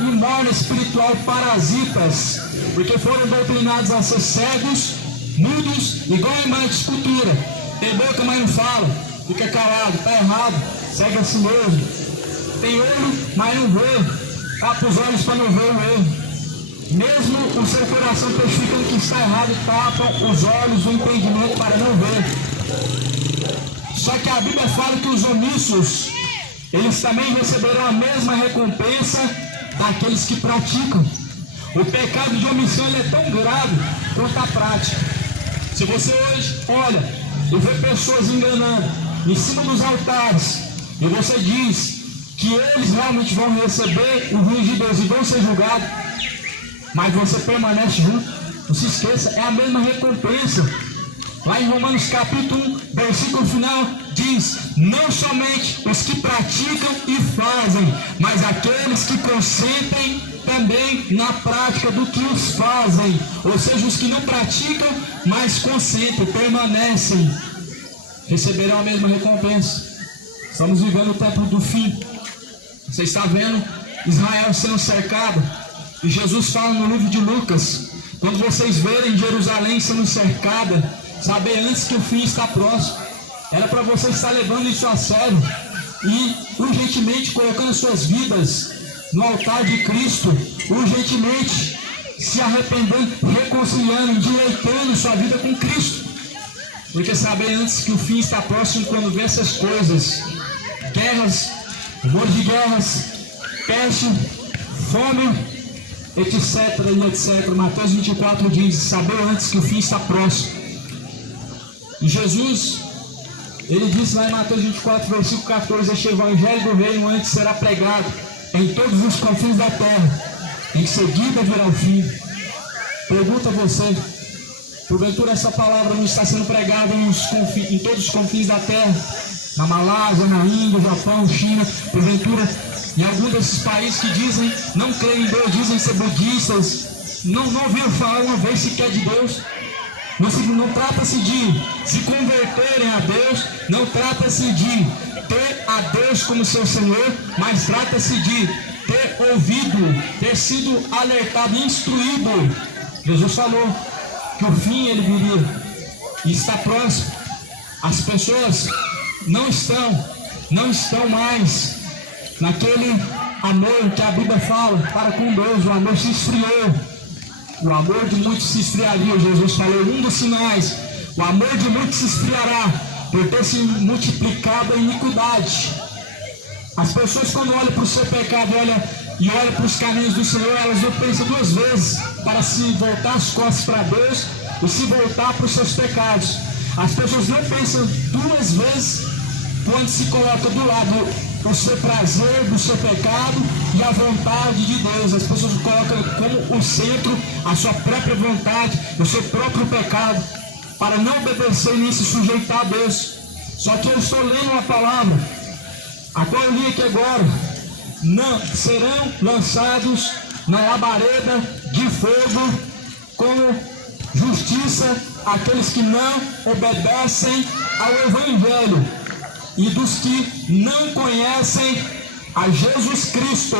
e morna espiritual, parasitas, porque foram doutrinados a ser cegos, mudos, igual a irmã de escultura. Tem boca, mas não fala, fica calado, está errado, segue a si mesmo. Tem olho, mas não vê, tapa os olhos para não ver o erro. Mesmo o seu coração testificando que está errado, tapa os olhos do entendimento para não ver. Só que a Bíblia fala que os omissos, eles também receberão a mesma recompensa daqueles que praticam. O pecado de omissão, ele é tão grave quanto a prática. Se você hoje olha e vê pessoas enganando em cima dos altares, e você diz que eles realmente vão receber o juízo de Deus e vão ser julgados, mas você permanece junto, não se esqueça, é a mesma recompensa. Lá em Romanos capítulo 1, versículo final, diz: não somente os que praticam e fazem, mas aqueles que consentem também na prática do que os fazem. Ou seja, os que não praticam, mas consentem, permanecem, receberão a mesma recompensa. Estamos vivendo o tempo do fim. Você está vendo Israel sendo cercado. E Jesus fala no livro de Lucas: quando vocês verem Jerusalém sendo cercada, saber antes que o fim está próximo. Era para você estar levando isso a sério e urgentemente colocando suas vidas no altar de Cristo, urgentemente se arrependendo, reconciliando, endireitando sua vida com Cristo. Porque saber antes que o fim está próximo, quando vê essas coisas, guerras, rumores de guerras, peste, fome, etc, e etc. Mateus 24 diz: saber antes que o fim está próximo. E Jesus, ele disse lá em Mateus 24, versículo 14: este evangelho do reino antes será pregado em todos os confins da terra, em seguida virá o fim. Pergunta a você: porventura essa palavra não está sendo pregada em todos os confins da terra? Na Malásia, na Índia, Japão, China, porventura em algum desses países que dizem não creem em Deus, dizem ser budistas, não ouviram falar uma vez sequer de Deus? Não trata-se de se converterem a Deus, não trata-se de ter a Deus como seu Senhor, mas trata-se de ter ouvido, ter sido alertado, instruído. Jesus falou que o fim ele viria e está próximo. As pessoas não estão mais naquele amor que a Bíblia fala para com Deus. O amor se esfriou. O amor de muitos se esfriaria. Jesus falou, um dos sinais: o amor de muitos se esfriará por ter se multiplicado a iniquidade. As pessoas, quando olham para o seu pecado e olham para os caminhos do Senhor, elas não pensam duas vezes para se voltar as costas para Deus e se voltar para os seus pecados. As pessoas não pensam duas vezes quando se coloca do lado o seu prazer, do seu pecado e a vontade de Deus. As pessoas colocam como o centro a sua própria vontade, o seu próprio pecado, para não obedecer nem se sujeitar a Deus. Só que eu estou lendo uma palavra, a qual eu li aqui agora: não serão lançados na labareda de fogo com justiça aqueles que não obedecem ao Evangelho e dos que não conhecem a Jesus Cristo.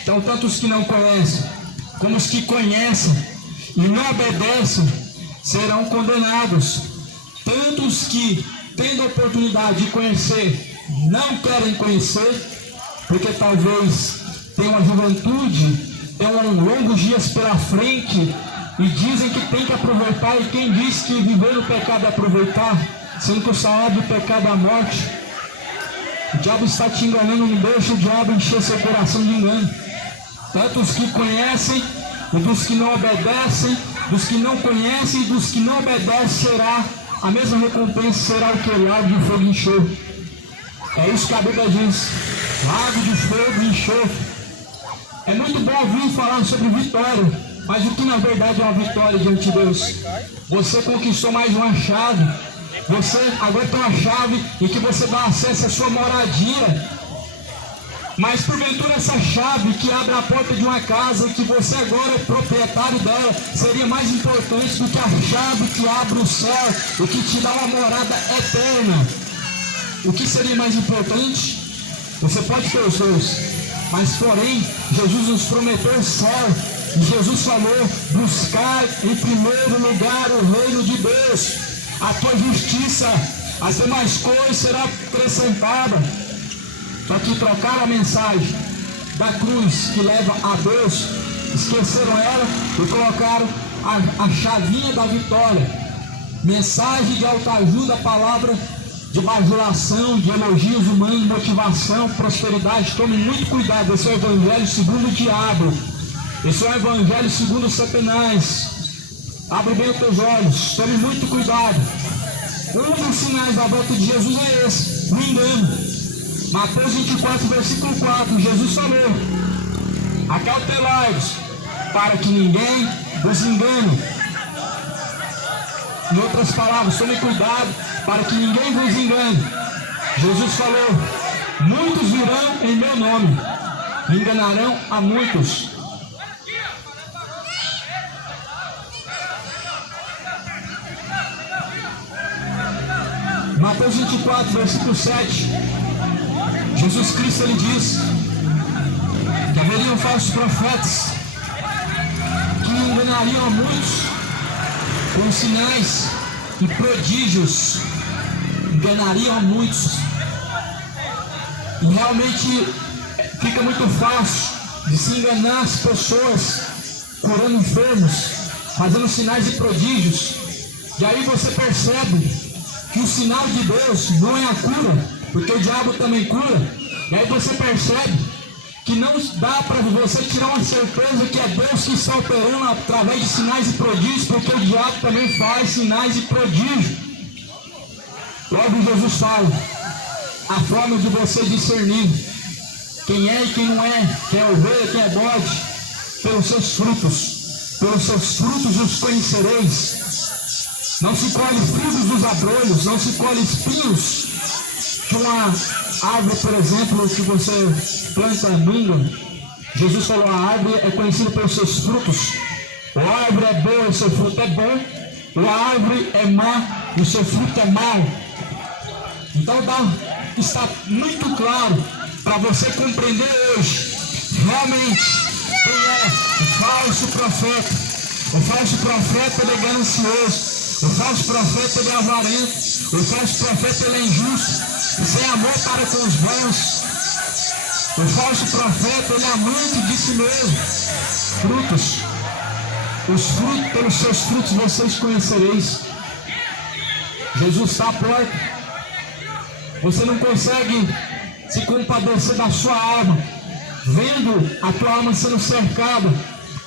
Então, tanto os que não conhecem como os que conhecem e não obedecem serão condenados. Tanto os que, tendo a oportunidade de conhecer, não querem conhecer, porque talvez tenham uma juventude, tenham longos dias pela frente e dizem que tem que aproveitar. E quem diz que viver no pecado é aproveitar, sendo que o salário do pecado é a morte? O diabo está te enganando, não deixa o diabo encher seu coração de engano. Tanto os que conhecem e dos que não obedecem, dos que não conhecem e dos que não obedecem, será a mesma recompensa, será o que? Lago de fogo e enxofre. É isso que a Bíblia diz: lago de fogo e enxofre. É muito bom ouvir falar sobre vitória, mas o que na verdade é uma vitória diante de Deus? Você conquistou mais uma chave. Você agora tem uma chave em que você dá acesso à sua moradia. Mas porventura essa chave que abre a porta de uma casa, que você agora é proprietário dela, seria mais importante do que a chave que abre o céu e que te dá uma morada eterna. O que seria mais importante? Você pode ter os dois, mas porém Jesus nos prometeu o céu. E Jesus falou: buscar em primeiro lugar o reino de Deus, a tua justiça, as demais coisas serão acrescentadas. Só que trocaram a mensagem da cruz que leva a Deus, esqueceram ela e colocaram a chavinha da vitória. Mensagem de autoajuda, palavra de bajulação, de elogios humanos, motivação, prosperidade. Tome muito cuidado, esse é o evangelho segundo o diabo. Esse é o evangelho segundo Satanás. Abre bem os teus olhos, tome muito cuidado. Um dos sinais da volta de Jesus é esse, o engano. Mateus 24, versículo 4, Jesus falou: acautelai-vos, para que ninguém vos engane. Em outras palavras, tome cuidado para que ninguém vos engane. Jesus falou: muitos virão em meu nome, enganarão a muitos. Mateus 24, versículo 7, Jesus Cristo, ele diz que haveriam falsos profetas que enganariam a muitos com sinais e prodígios, enganariam a muitos. E realmente fica muito fácil de se enganar as pessoas, curando enfermos, fazendo sinais e prodígios. E aí você percebe que o sinal de Deus não é a cura, porque o diabo também cura. E aí você percebe que não dá para você tirar uma certeza que é Deus que está operando através de sinais e prodígios, porque o diabo também faz sinais e prodígios. Logo Jesus fala a forma de você discernir quem é e quem não é, quem é ovelha, quem é bode, pelos seus frutos. Pelos seus frutos os conhecereis. Não se colhe frutos dos abrolhos, não se colhe espinhos de uma árvore, por exemplo, que você planta minga. Jesus falou: a árvore é conhecida pelos seus frutos. A árvore é boa, o seu fruto é bom. A árvore é má, o seu fruto é mau. Então está muito claro para você compreender hoje realmente quem é o falso profeta. O falso profeta, ele é ganancioso. O falso profeta, ele é avarento. O falso profeta, ele é injusto, sem amor para com os bons. O falso profeta, ele é amante de si mesmo. Frutos. Os frutos, pelos seus frutos vocês conhecereis. Jesus está à porta. Você não consegue se compadecer da sua alma, vendo a tua alma sendo cercada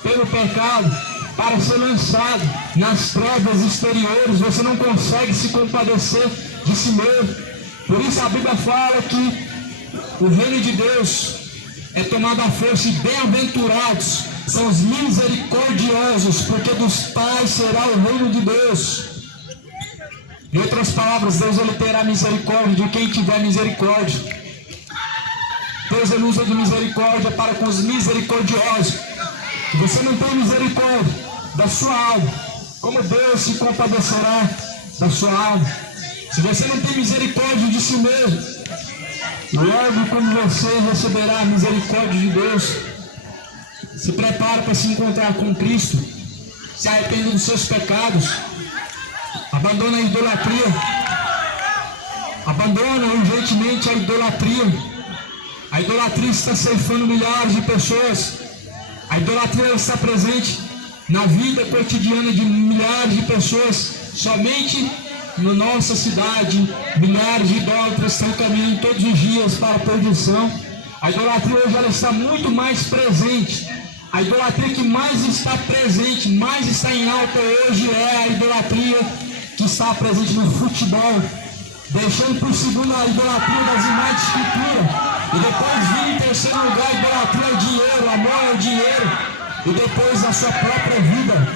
pelo pecado, para ser lançado nas trevas exteriores, você não consegue se compadecer de si mesmo. Por isso a Bíblia fala que o reino de Deus é tomado à força, e bem-aventurados são os misericordiosos, porque dos tais será o reino de Deus. Em outras palavras, Deus ele terá misericórdia de quem tiver misericórdia. Deus ele usa de misericórdia para com os misericordiosos. Se você não tem misericórdia da sua alma, como Deus se compadecerá da sua alma? Se você não tem misericórdia de si mesmo, logo quando você receberá a misericórdia de Deus, se prepara para se encontrar com Cristo, se arrependa dos seus pecados, abandona a idolatria, abandona urgentemente a idolatria. A idolatria está ceifando milhares de pessoas. A idolatria está presente na vida cotidiana de milhares de pessoas. Somente na nossa cidade, milhares de idólatras estão caminhando todos os dias para a perdição. A idolatria hoje ela está muito mais presente. A idolatria que mais está presente, mais está em alta hoje é a idolatria que está presente no futebol, deixando por segundo a idolatria das imagens de escritura. E depois vir em terceiro lugar a idolatria ao dinheiro, amor ao dinheiro, e depois a sua própria vida.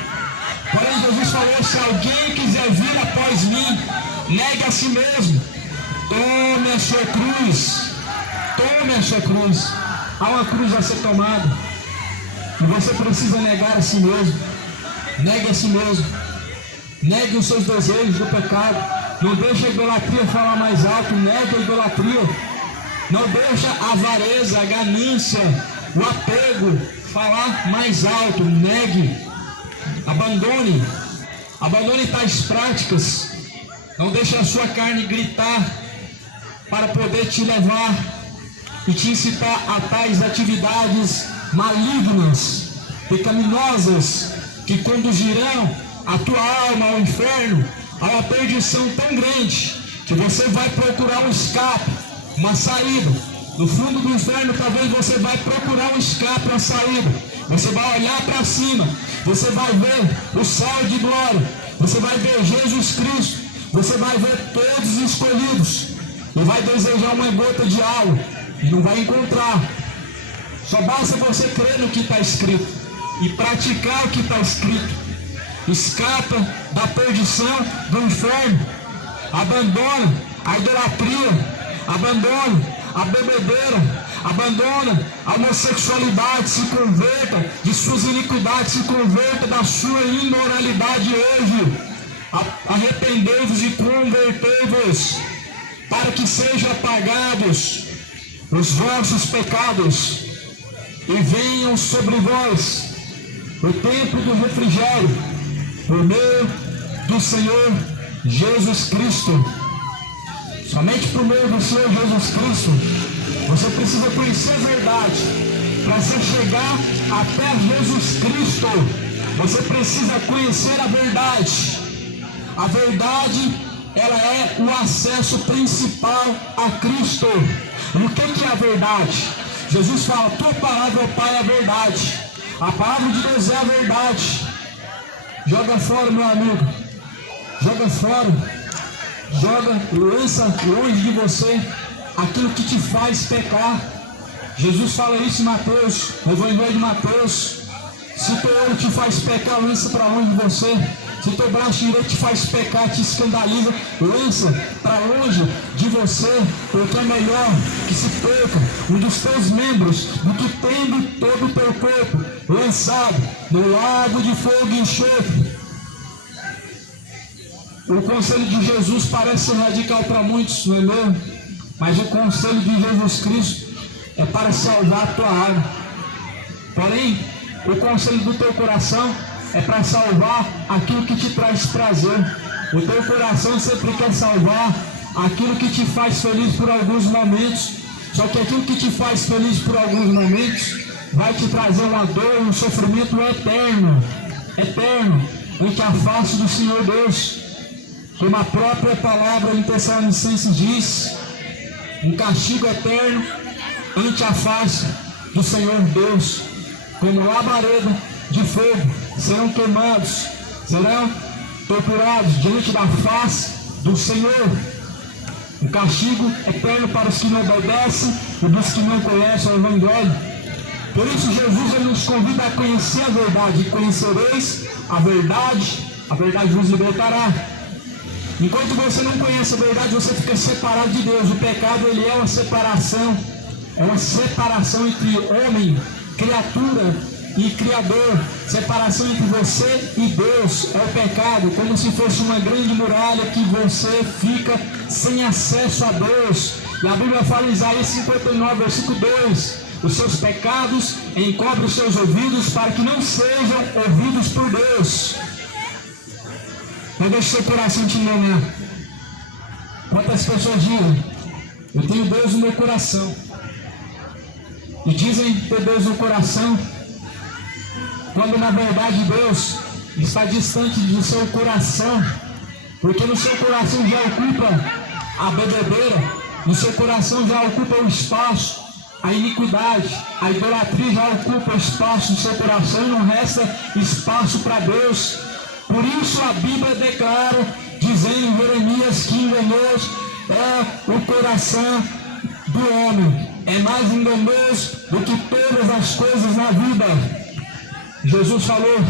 Porém, Jesus falou: se alguém quiser vir após mim, negue a si mesmo, tome a sua cruz, tome a sua cruz. Há uma cruz a ser tomada, e você precisa negar a si mesmo. Negue a si mesmo, negue os seus desejos do pecado. Não deixe a idolatria falar mais alto, negue a idolatria. Não deixa a avareza, a ganância, o apego falar mais alto. Negue, abandone tais práticas. Não deixe a sua carne gritar para poder te levar e te incitar a tais atividades malignas, pecaminosas, que conduzirão a tua alma ao inferno, a uma perdição tão grande que você vai procurar um escape, uma saída. No fundo do inferno talvez você vai procurar um escape, uma saída. Você vai olhar para cima, você vai ver o céu de glória, você vai ver Jesus Cristo, você vai ver todos os escolhidos e vai desejar uma gota de água e não vai encontrar. Só basta você crer no que está escrito e praticar o que está escrito. Escapa da perdição do inferno. Abandona a idolatria, abandona a bebedeira, abandona a homossexualidade, se converta de suas iniquidades, se converta da sua imoralidade hoje. Arrependei-vos e convertei-vos, para que sejam apagados os vossos pecados e venham sobre vós o tempo do refrigério, por meio do Senhor Jesus Cristo. Somente por meio do Senhor Jesus Cristo você precisa conhecer a verdade. Para você chegar até Jesus Cristo, você precisa conhecer a verdade. A verdade, ela é o acesso principal a Cristo. E o que é a verdade? Jesus fala: tua palavra, ó Pai, é a verdade. A palavra de Deus é a verdade. Joga fora, meu amigo. Joga fora. Lança longe de você aquilo que te faz pecar. Jesus fala isso em Mateus, no Evangelho de Mateus. Se teu olho te faz pecar, lança para longe de você. Se teu braço direito te faz pecar, te escandaliza, lança para longe de você, porque é melhor que se perca um dos teus membros do que tendo todo o teu corpo lançado no lago de fogo e enxofre. O conselho de Jesus parece ser radical para muitos, não é mesmo? Mas o conselho de Jesus Cristo é para salvar a tua alma. Porém, o conselho do teu coração é para salvar aquilo que te traz prazer. O teu coração sempre quer salvar aquilo que te faz feliz por alguns momentos. Só que aquilo que te faz feliz por alguns momentos vai te trazer uma dor, um sofrimento eterno, em que afaste do Senhor Deus. Como a própria palavra em Tessalonicenses diz, um castigo eterno ante a face do Senhor Deus, como labareda de fogo, serão queimados, serão torturados diante da face do Senhor. Um castigo eterno para os que não obedecem e dos que não conhecem o Evangelho. Por isso Jesus ele nos convida a conhecer a verdade, e conhecereis a verdade vos libertará. Enquanto você não conhece a verdade, você fica separado de Deus. O pecado ele é uma separação entre homem, criatura e Criador, separação entre você e Deus. É o pecado, como se fosse uma grande muralha que você fica sem acesso a Deus. E a Bíblia fala em Isaías 59, versículo 2: os seus pecados encobrem os seus ouvidos para que não sejam ouvidos por Deus. Não deixe seu coração te enganar. Quantas pessoas dizem: eu tenho Deus no meu coração, e dizem ter Deus no coração, quando na verdade Deus está distante do seu coração, porque no seu coração já ocupa a bebedeira, no seu coração já ocupa o espaço, a iniquidade, a idolatria já ocupa o espaço do seu coração, não resta espaço para Deus. Por isso a Bíblia declara, dizendo em Jeremias que enganoso é o coração do homem, é mais enganoso do que todas as coisas na vida. Jesus falou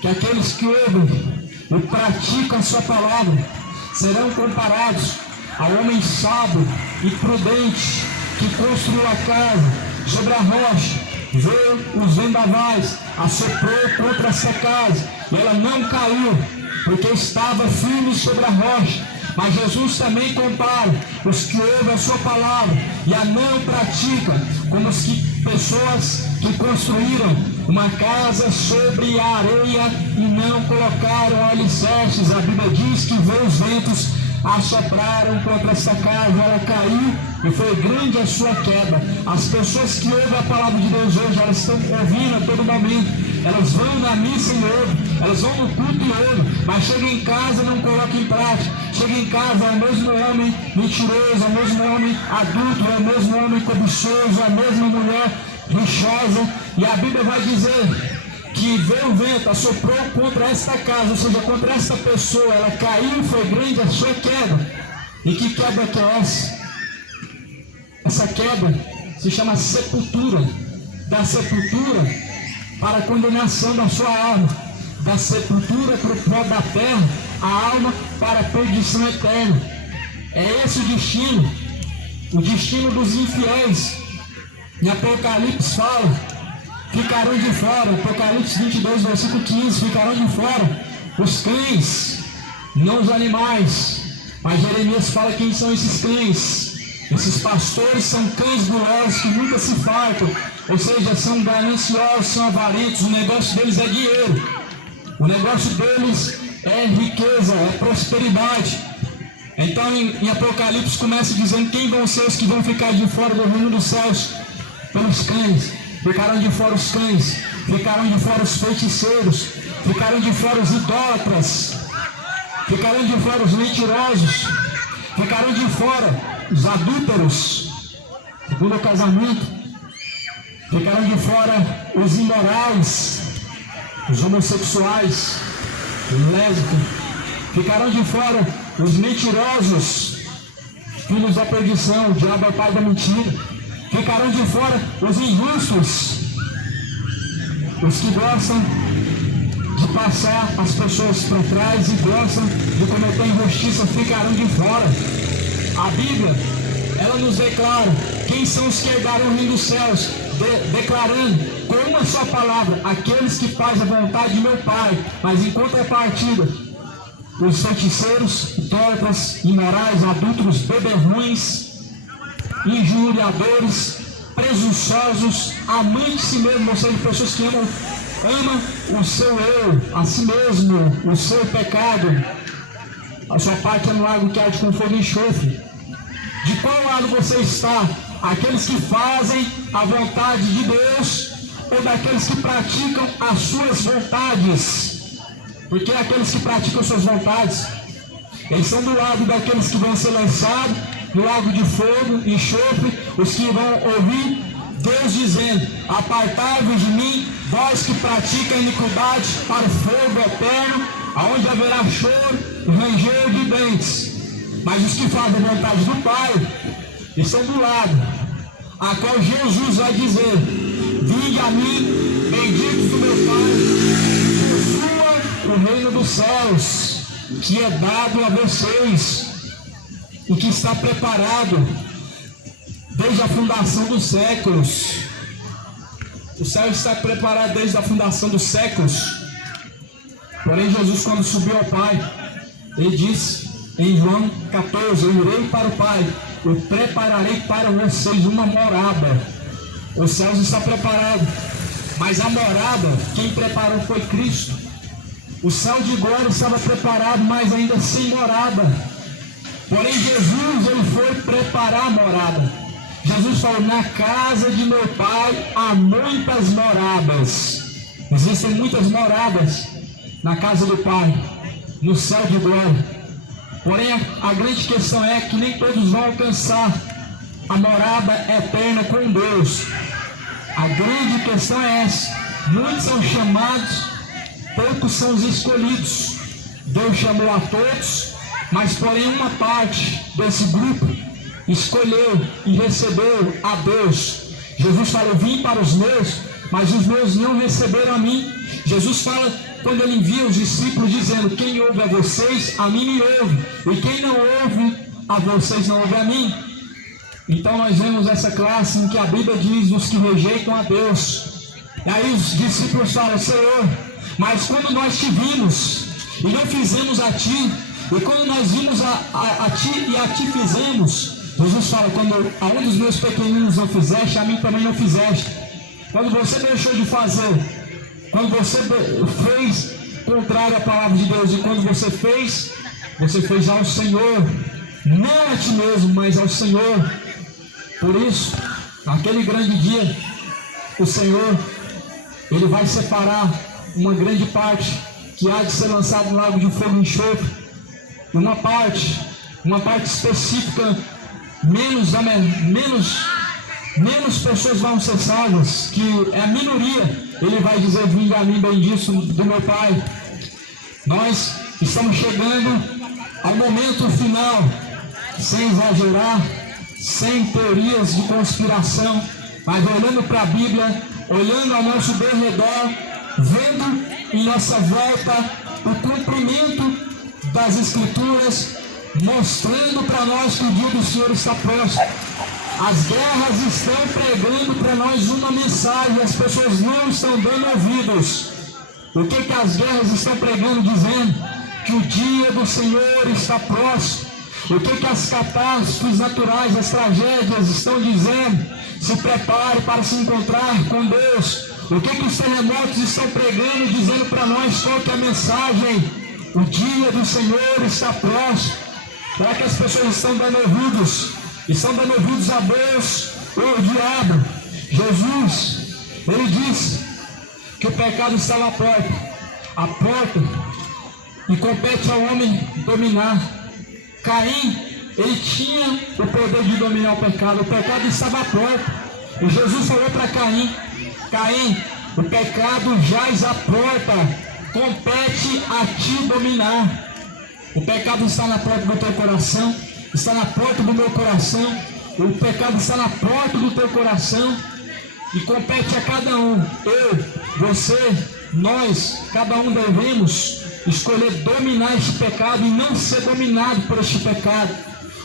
que aqueles que ouvem e praticam a sua palavra serão comparados ao homem sábio e prudente que construiu a casa sobre a rocha, veio os vendavais, assoprou contra essa casa e ela não caiu, porque estava firme sobre a rocha. Mas Jesus também compara os que ouvem a sua palavra e a não praticam, como as pessoas que construíram uma casa sobre a areia e não colocaram alicerces. A Bíblia diz que veio os ventos, assopraram contra essa casa, ela caiu e foi grande a sua queda. As pessoas que ouvem a palavra de Deus hoje, elas estão ouvindo a todo momento, elas vão na missa e ouvem, elas vão no culto e ouvem, mas chegam em casa e não colocam em prática. Chega em casa, é o mesmo homem mentiroso, é o mesmo homem adulto, é o mesmo homem cobiçoso, é a mesma mulher rixosa, e a Bíblia vai dizer que veio o vento, assoprou contra esta casa, ou seja, contra esta pessoa, ela caiu e foi grande a sua queda. E que queda que é essa? Essa queda se chama sepultura. Da sepultura para a condenação da sua alma, da sepultura para o pó da terra, a alma para a perdição eterna. É esse o destino dos infiéis. Em Apocalipse fala: ficarão de fora, Apocalipse 22, versículo 15, ficarão de fora os cães, não os animais. Mas Jeremias fala quem são esses cães. Esses pastores são cães gulosos que nunca se fartam, ou seja, são gananciosos, são avarentos, o negócio deles é dinheiro, o negócio deles é riqueza, é prosperidade. Então em Apocalipse começa dizendo quem vão ser os que vão ficar de fora do reino dos céus. Pelos cães, ficaram de fora os cães, ficaram de fora os feiticeiros, ficaram de fora os idólatras, ficaram de fora os mentirosos, ficaram de fora os adúlteros, segundo o casamento, ficaram de fora os imorais, os homossexuais, os lésbicos, ficaram de fora os mentirosos, filhos da perdição, o diabo é o pai da mentira. Ficarão de fora os injustos, os que gostam de passar as pessoas para trás e gostam de cometer injustiça, ficarão de fora. A Bíblia, ela nos declara quem são os que herdarão o reino dos céus, declarando com uma só palavra: aqueles que fazem a vontade de meu Pai. Mas em contrapartida, os feiticeiros, idólatras, imorais, adúlteros, beberrões, injuriadores, presunçosos, amantes de si mesmo, ou seja, pessoas que amam o seu eu, a si mesmo, o seu pecado. A sua parte é no lago que arde com fogo e enxofre. De qual lado você está? Aqueles que fazem a vontade de Deus ou daqueles que praticam as suas vontades? Porque aqueles que praticam suas vontades, eles são do lado daqueles que vão ser lançados no lago de fogo, enxofre, os que vão ouvir Deus dizendo: apartai-vos de mim, vós que praticam iniquidade, para o fogo eterno, aonde haverá choro e ranger de dentes. Mas os que fazem a vontade do Pai estão do lado, a qual Jesus vai dizer: vinde a mim, benditos do meu Pai, possua o reino dos céus, que é dado a vocês, o que está preparado desde a fundação dos séculos. O céu está preparado desde a fundação dos séculos. Porém, Jesus, quando subiu ao Pai, ele disse em João 14: eu irei para o Pai, eu prepararei para vocês uma morada. O céu está preparado, mas a morada, quem preparou foi Cristo. O céu de glória estava preparado, mas ainda sem morada. Porém, Jesus, ele foi preparar a morada. Jesus falou: na casa de meu Pai há muitas moradas. Existem muitas moradas na casa do Pai, no céu de glória. Porém, a grande questão é que nem todos vão alcançar a morada eterna com Deus. A grande questão é essa: muitos são chamados, poucos são os escolhidos. Deus chamou a todos, mas porém uma parte desse grupo escolheu e recebeu a Deus. Jesus falou: vim para os meus, mas os meus não receberam a mim. Jesus fala, quando ele envia os discípulos, dizendo: quem ouve a vocês, a mim me ouve, e quem não ouve a vocês, não ouve a mim. Então nós vemos essa classe em que a Bíblia diz: os que rejeitam a Deus. E aí os discípulos falam: Senhor, mas quando nós te vimos e não fizemos a ti, e quando nós vimos a ti e a ti fizemos. Jesus fala: quando a um dos meus pequeninos não fizeste, a mim também não fizeste. Quando você deixou de fazer, quando você fez contrário à palavra de Deus, e quando você fez ao Senhor, não a ti mesmo, mas ao Senhor. Por isso, naquele grande dia, o Senhor, ele vai separar uma grande parte que há de ser lançada no lago de fogo e enxofre, uma parte específica, menos pessoas vão ser salvas, que é a minoria. Ele vai dizer: vinde a mim, bendito do meu Pai. Nós estamos chegando ao momento final, sem exagerar, sem teorias de conspiração, mas olhando para a Bíblia, olhando ao nosso derredor, vendo em nossa volta o cumprimento das Escrituras, mostrando para nós que o dia do Senhor está próximo. As guerras estão pregando para nós uma mensagem, as pessoas não estão dando ouvidos. O que as guerras estão pregando? Dizendo que o dia do Senhor está próximo. O que as catástrofes naturais, as tragédias estão dizendo? Se prepare para se encontrar com Deus. O que os terremotos estão pregando, dizendo para nós? Qual que é a mensagem? O dia do Senhor está próximo. Será que as pessoas estão dando ouvidos? Estão dando ouvidos a Deus ou ao diabo? Jesus, ele disse que o pecado está na porta. A porta, e compete ao homem dominar. Caim, ele tinha o poder de dominar o pecado estava à porta. E Jesus falou para Caim: Caim, o pecado jaz à porta, compete a ti dominar. O pecado está na porta do teu coração, está na porta do meu coração. O pecado está na porta do teu coração e compete a cada um. Eu, você, nós, cada um devemos escolher dominar este pecado e não ser dominado por este pecado.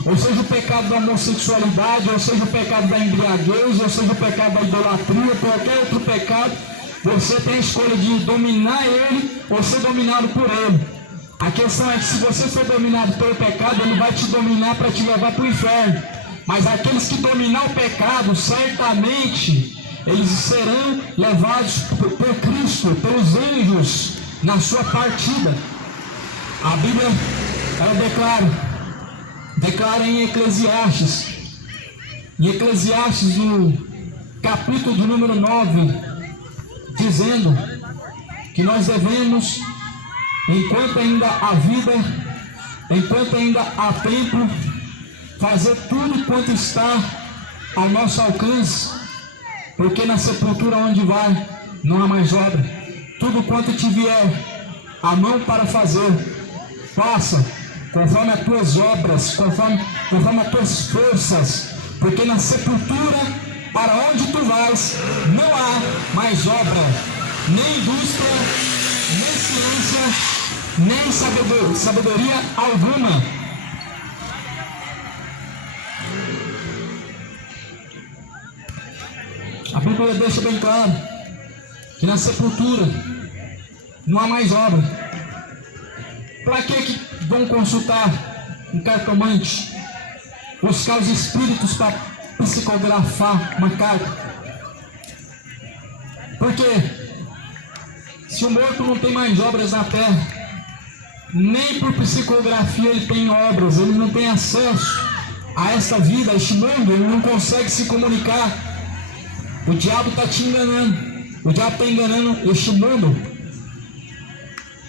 Ou seja, o pecado da homossexualidade, ou seja, o pecado da embriaguez, ou seja, o pecado da idolatria, qualquer outro pecado, você tem a escolha de dominar ele ou ser dominado por ele. A questão é que se você for dominado pelo pecado, ele vai te dominar para te levar para o inferno. Mas aqueles que dominar o pecado, certamente, eles serão levados por Cristo, pelos anjos, na sua partida. A Bíblia, ela declara em Eclesiastes, no capítulo de número 9, dizendo que nós devemos, enquanto ainda há vida, enquanto ainda há tempo, fazer tudo quanto está ao nosso alcance, porque na sepultura onde vai, não há mais obra. Tudo quanto te vier a mão para fazer, faça conforme as tuas obras, conforme as tuas forças, porque na sepultura para onde tu vais, não há mais obra, nem indústria, nem ciência, nem sabedoria alguma. A Bíblia deixa bem claro que na sepultura não há mais obra. Para que vão consultar um cartomante, buscar os espíritos para psicografar uma carta? Porque se o morto não tem mais obras na terra, nem por psicografia ele tem obras, ele não tem acesso a esta vida, a este mundo, ele não consegue se comunicar. O diabo está te enganando, o diabo está enganando este mundo.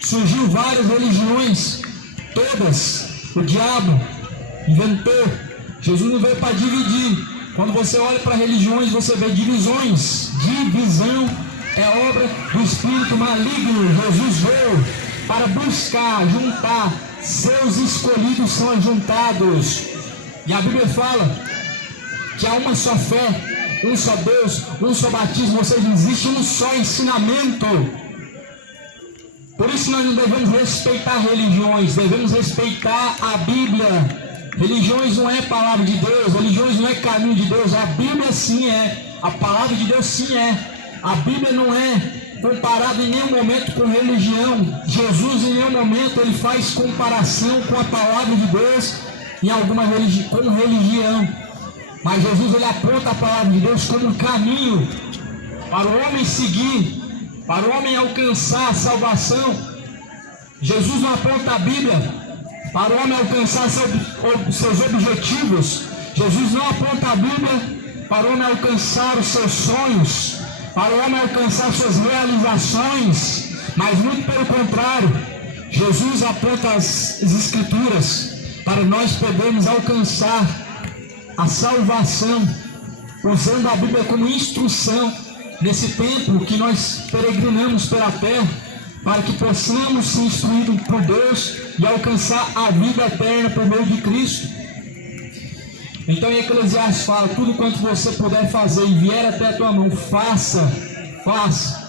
Surgiu várias religiões, todas o diabo inventou. Jesus não veio para dividir. Quando você olha para religiões, você vê divisões. Divisão é obra do espírito maligno. Jesus veio para buscar, juntar. Seus escolhidos são ajuntados. E a Bíblia fala que há uma só fé, um só Deus, um só batismo, ou seja, existe um só ensinamento. Por isso nós não devemos respeitar religiões, devemos respeitar a Bíblia. Religiões não é palavra de Deus, religiões não é caminho de Deus, a Bíblia sim é, a palavra de Deus sim é. A Bíblia não é comparada em nenhum momento com religião. Jesus em nenhum momento ele faz comparação com a palavra de Deus em alguma com religião. Mas Jesus ele aponta a palavra de Deus como um caminho para o homem seguir, para o homem alcançar a salvação. Jesus não aponta a Bíblia para o homem alcançar seus objetivos. Jesus não aponta a Bíblia para o homem alcançar os seus sonhos, para o homem alcançar suas realizações, mas muito pelo contrário. Jesus aponta as Escrituras para nós podermos alcançar a salvação, usando a Bíblia como instrução nesse tempo que nós peregrinamos pela terra, para que possamos ser instruídos por Deus e alcançar a vida eterna por meio de Cristo. Então em Eclesiastes fala: tudo quanto você puder fazer e vier até a tua mão, faça, faça.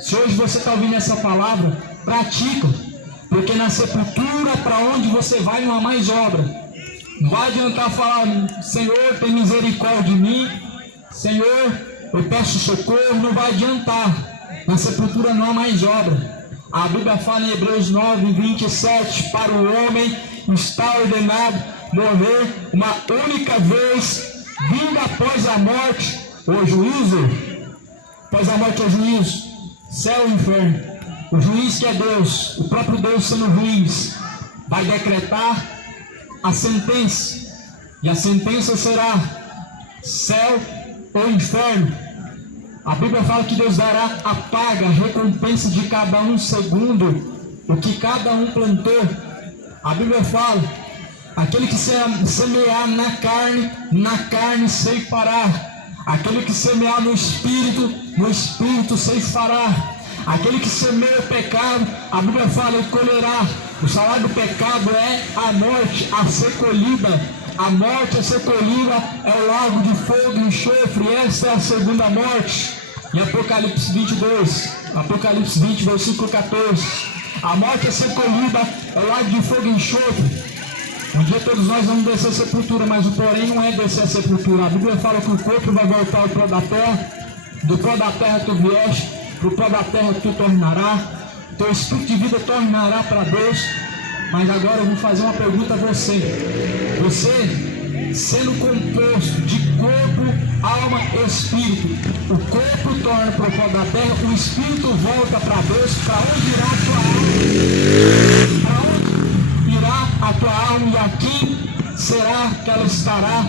Se hoje você está ouvindo essa palavra, pratica, porque na sepultura para onde você vai não há mais obra. Não vai adiantar falar: Senhor, tem misericórdia de mim, Senhor, eu peço socorro. Não vai adiantar. Na sepultura não há mais obra. A Bíblia fala em Hebreus 9, 27, para o homem está ordenado morrer uma única vez, vindo após a morte o juízo. Após a morte o juízo, céu e inferno. O juiz que é Deus, o próprio Deus sendo juiz, vai decretar a sentença, e a sentença será céu ou inferno. A Bíblia fala que Deus dará a paga, a recompensa de cada um segundo o que cada um plantou. A Bíblia fala: aquele que semear na carne ceifará. Aquele que semear no espírito ceifará. Aquele que semeia o pecado, a Bíblia fala, ele colherá. O salário do pecado é a morte, a ser colhida. A morte a ser colhida é o lago de fogo e enxofre. Esta é a segunda morte. Em Apocalipse 22, Apocalipse 20, versículo 14. A morte a ser colhida é o lago de fogo e enxofre. Um dia todos nós vamos descer a sepultura, mas o porém não é descer a sepultura. A Bíblia fala que o corpo vai voltar ao pó da terra. Do pó da terra tu vieste, do pó da terra tu tornará. Teu espírito de vida tornará para Deus. Mas agora eu vou fazer uma pergunta a você. Você, sendo composto de corpo, alma e espírito, o corpo torna para o pó da terra, o espírito volta para Deus. Para onde irá a tua alma? Para onde irá a tua alma e a quem será que ela estará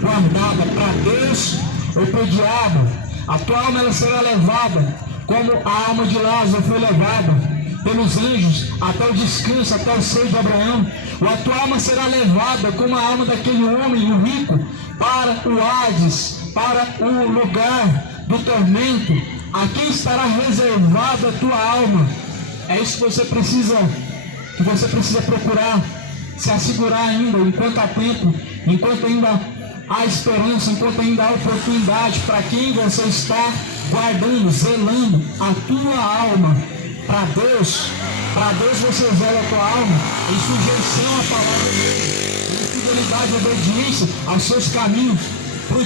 guardada? Para Deus ou para o diabo? A tua alma ela será levada como a alma de Lázaro foi levada. pelos anjos, até o descanso, até o seio de Abraão. A tua alma será levada como a alma daquele homem, o rico, para o Hades, para o lugar do tormento. A quem estará reservada a tua alma? É isso que você precisa procurar, se assegurar ainda, enquanto há tempo, enquanto ainda há esperança, enquanto ainda há oportunidade. Para quem você está guardando, zelando a tua alma? Para Deus você zela a tua alma em sujeição à palavra dele, em fidelidade e obediência aos seus caminhos. Para o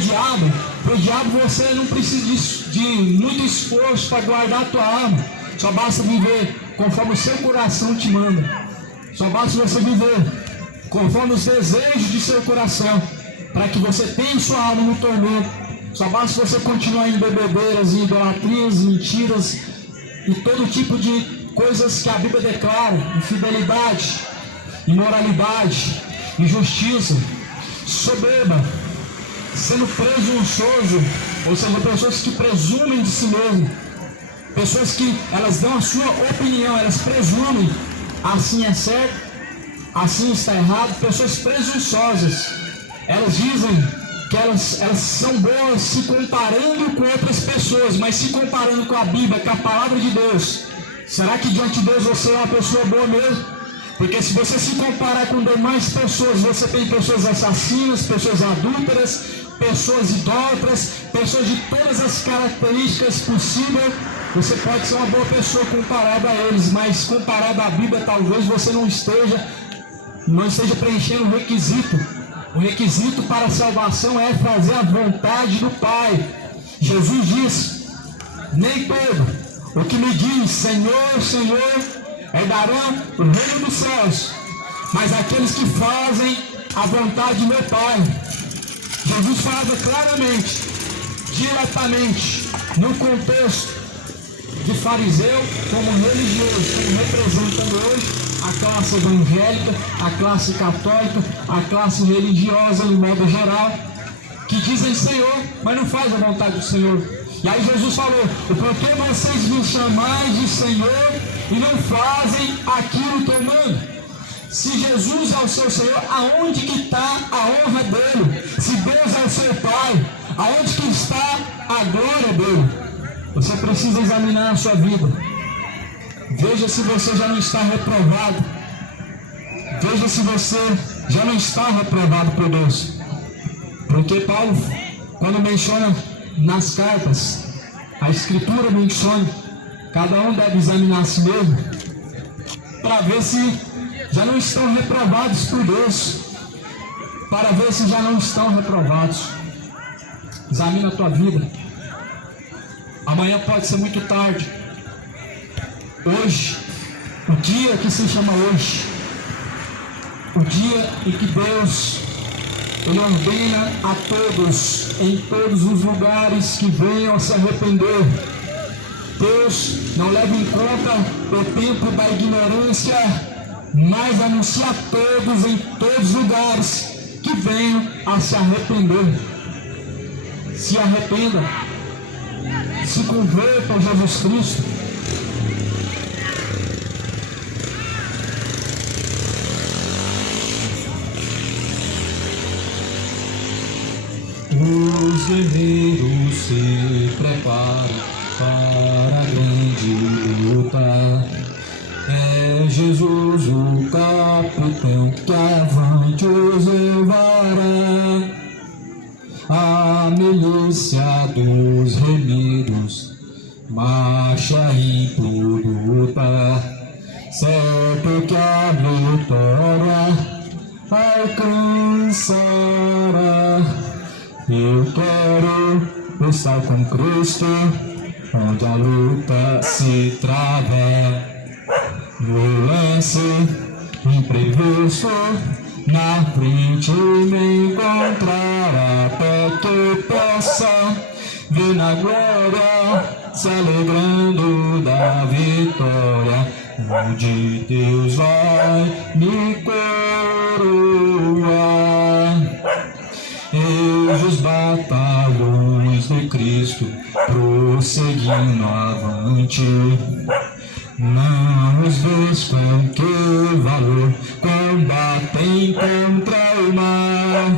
diabo você não precisa de muito esforço para guardar a tua alma. Só basta viver conforme o seu coração te manda. Só basta você viver conforme os desejos de seu coração, para que você tenha sua alma no tormento. Só basta você continuar em bebedeiras, em idolatrias, mentiras e todo tipo de coisas que a Bíblia declara: infidelidade, imoralidade, injustiça, soberba, sendo presunçoso, ou seja, pessoas que presumem de si mesmo, pessoas que elas dão a sua opinião, elas presumem, assim é certo, assim está errado. Pessoas presunçosas, elas dizem que elas são boas se comparando com outras pessoas, mas se comparando com a Bíblia, com a palavra de Deus, será que diante de Deus você é uma pessoa boa mesmo? Porque se você se comparar com demais pessoas, você tem pessoas assassinas, pessoas adúlteras, pessoas idólatras, pessoas de todas as características possíveis. Você pode ser uma boa pessoa comparada a eles, mas comparado à Bíblia, talvez você não esteja preenchendo o requisito. O requisito para a salvação é fazer a vontade do Pai. Jesus disse: nem todo o que me diz Senhor, Senhor, herdarão o reino dos céus, mas aqueles que fazem a vontade de meu Pai. Jesus falava claramente, diretamente, no contexto de fariseu como religioso, como representando hoje a classe evangélica, a classe católica, a classe religiosa no modo geral, que dizem Senhor, mas não faz a vontade do Senhor. E aí Jesus falou: por que vocês me chamais de Senhor e não fazem aquilo que eu mando? Se Jesus é o seu Senhor, aonde que está a honra dele? Se Deus é o seu Pai, aonde que está a glória dele? Você precisa examinar a sua vida. Veja se você já não está reprovado. Veja se você já não está reprovado por Deus. Porque Paulo, quando menciona nas cartas, a Escritura menciona, cada um deve examinar a si mesmo, para ver se já não estão reprovados por Deus. Para ver se já não estão reprovados. Examina a tua vida. Amanhã pode ser muito tarde. Hoje, o dia que se chama hoje, o dia em que Deus Ele ordena a todos, em todos os lugares, que venham a se arrepender. Deus não leva em conta o tempo da ignorância, mas anuncia a todos, em todos os lugares, que venham a se arrepender. Se arrependa, se converta a Jesus Cristo. Os guerreiros se preparam para a grande luta. É Jesus o capitão que avante os levará. A milícia dos remidos marcha impoluta, certo que a vitória alcançará. Eu quero estar com Cristo, onde a luta se trava. No lance imprevisto, na frente me encontrar, até que eu possa ver na glória, se alegrando da vitória, onde Deus vai me coroar. Eis os batalhões de Cristo prosseguindo avante, Não os vês com que valor combatem contra o mal.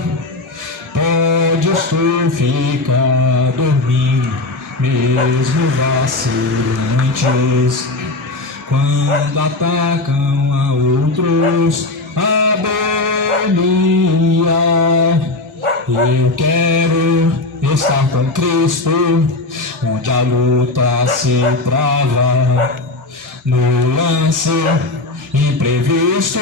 Podes tu ficar dormindo, mesmo vacilantes, quando atacam a outros a agonia. Eu quero estar com Cristo, onde a luta se trava, no lance imprevisto,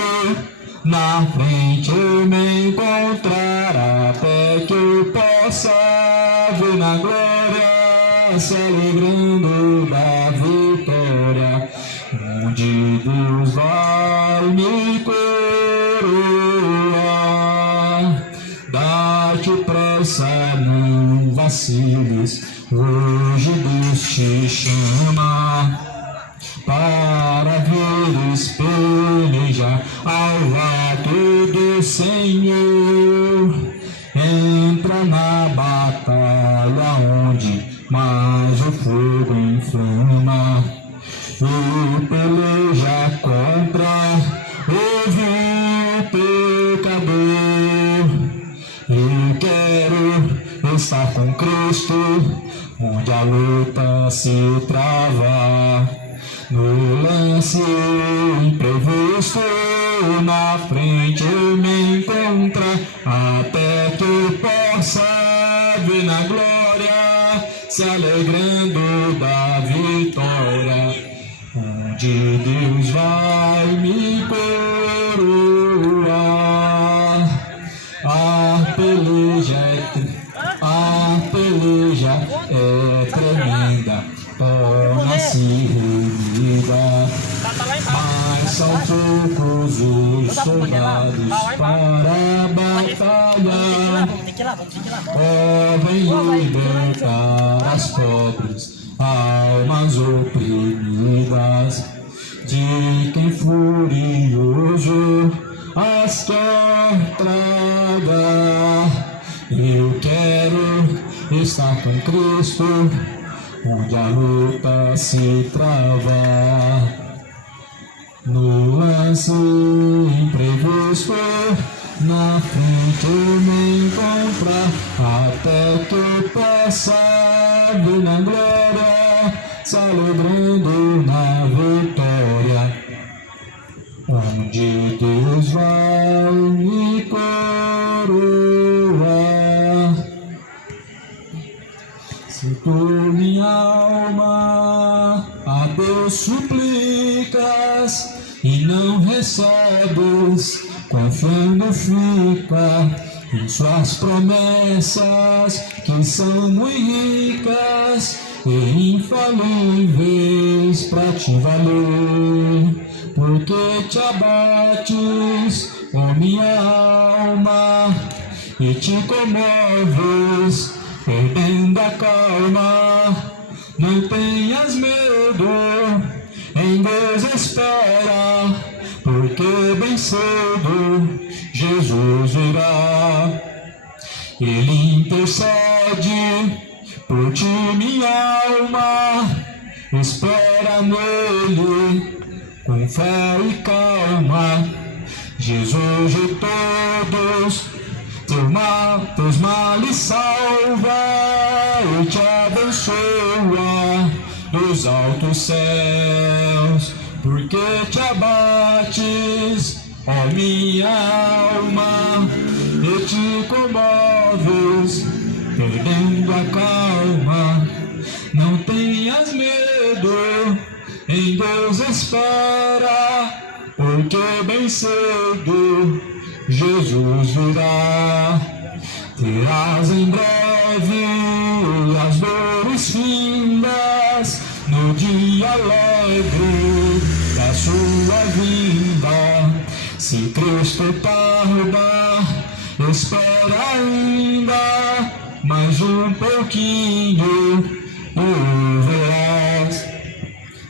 na frente me encontrar, até que eu possa ver na glória, se alegrando da vitória, onde Deus vai me coroar. Dá-te pressa, não vaciles, hoje Deus te chama para veres pelejar ao lado do Senhor. Entra na batalha onde mais o fogo inflama, e peleja contra o vil pecador. Eu quero estar com Cristo, onde a luta se trava, no lance imprevisto, na frente me encontra, até que eu possa ver na glória, se alegrando da vitória, onde Deus vai me coroar. A peleja é tremenda, torna-se renhida, mas são poucos os soldados para a batalha. Vem libertar as pobres almas oprimidas, de quem furioso as quer tragar. Eu quero estar com Cristo, onde a luta se trava, no lance imprevisto, na frente me encontrar, até que eu possa ver na glória, se alegrando na vitória, onde Deus vai me coroar. Se tu, minha alma, a Deus suplicas e não recebes, confiando fica em suas promessas, que são muito ricas e infalíveis para te valer. Porque te abates, ó minha alma, e te comoves, perdendo a calma. Não tenhas medo, em Deus espera, porque bem cedo Jesus virá. Ele intercede por ti, minha alma, espera nele com fé e calma. Jesus de todos teus males salva e te abençoa dos altos céus. Porque te abates, ó minha alma, e te comoves, perdendo a calma. Não tenhas medo, em Deus espera, porque bem cedo Jesus virá. Terás em breve as dores findas, no dia alegre da sua vinda. Se Cristo tarda, espera ainda mais um pouquinho, o verás.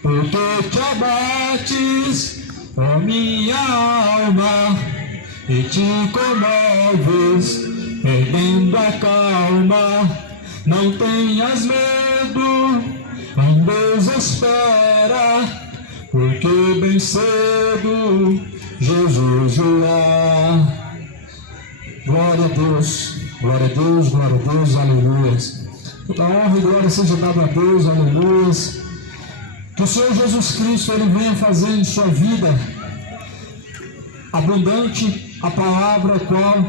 Porque te abates, ó minha alma, e te comoves, perdendo a calma. Não tenhas medo, em Deus espera, porque bem cedo Jesus virá. Glória a Deus, glória a Deus, glória a Deus, aleluia. Toda honra e glória seja dada a Deus, aleluia. Que o Senhor Jesus Cristo Ele venha fazer em sua vida abundante a palavra qual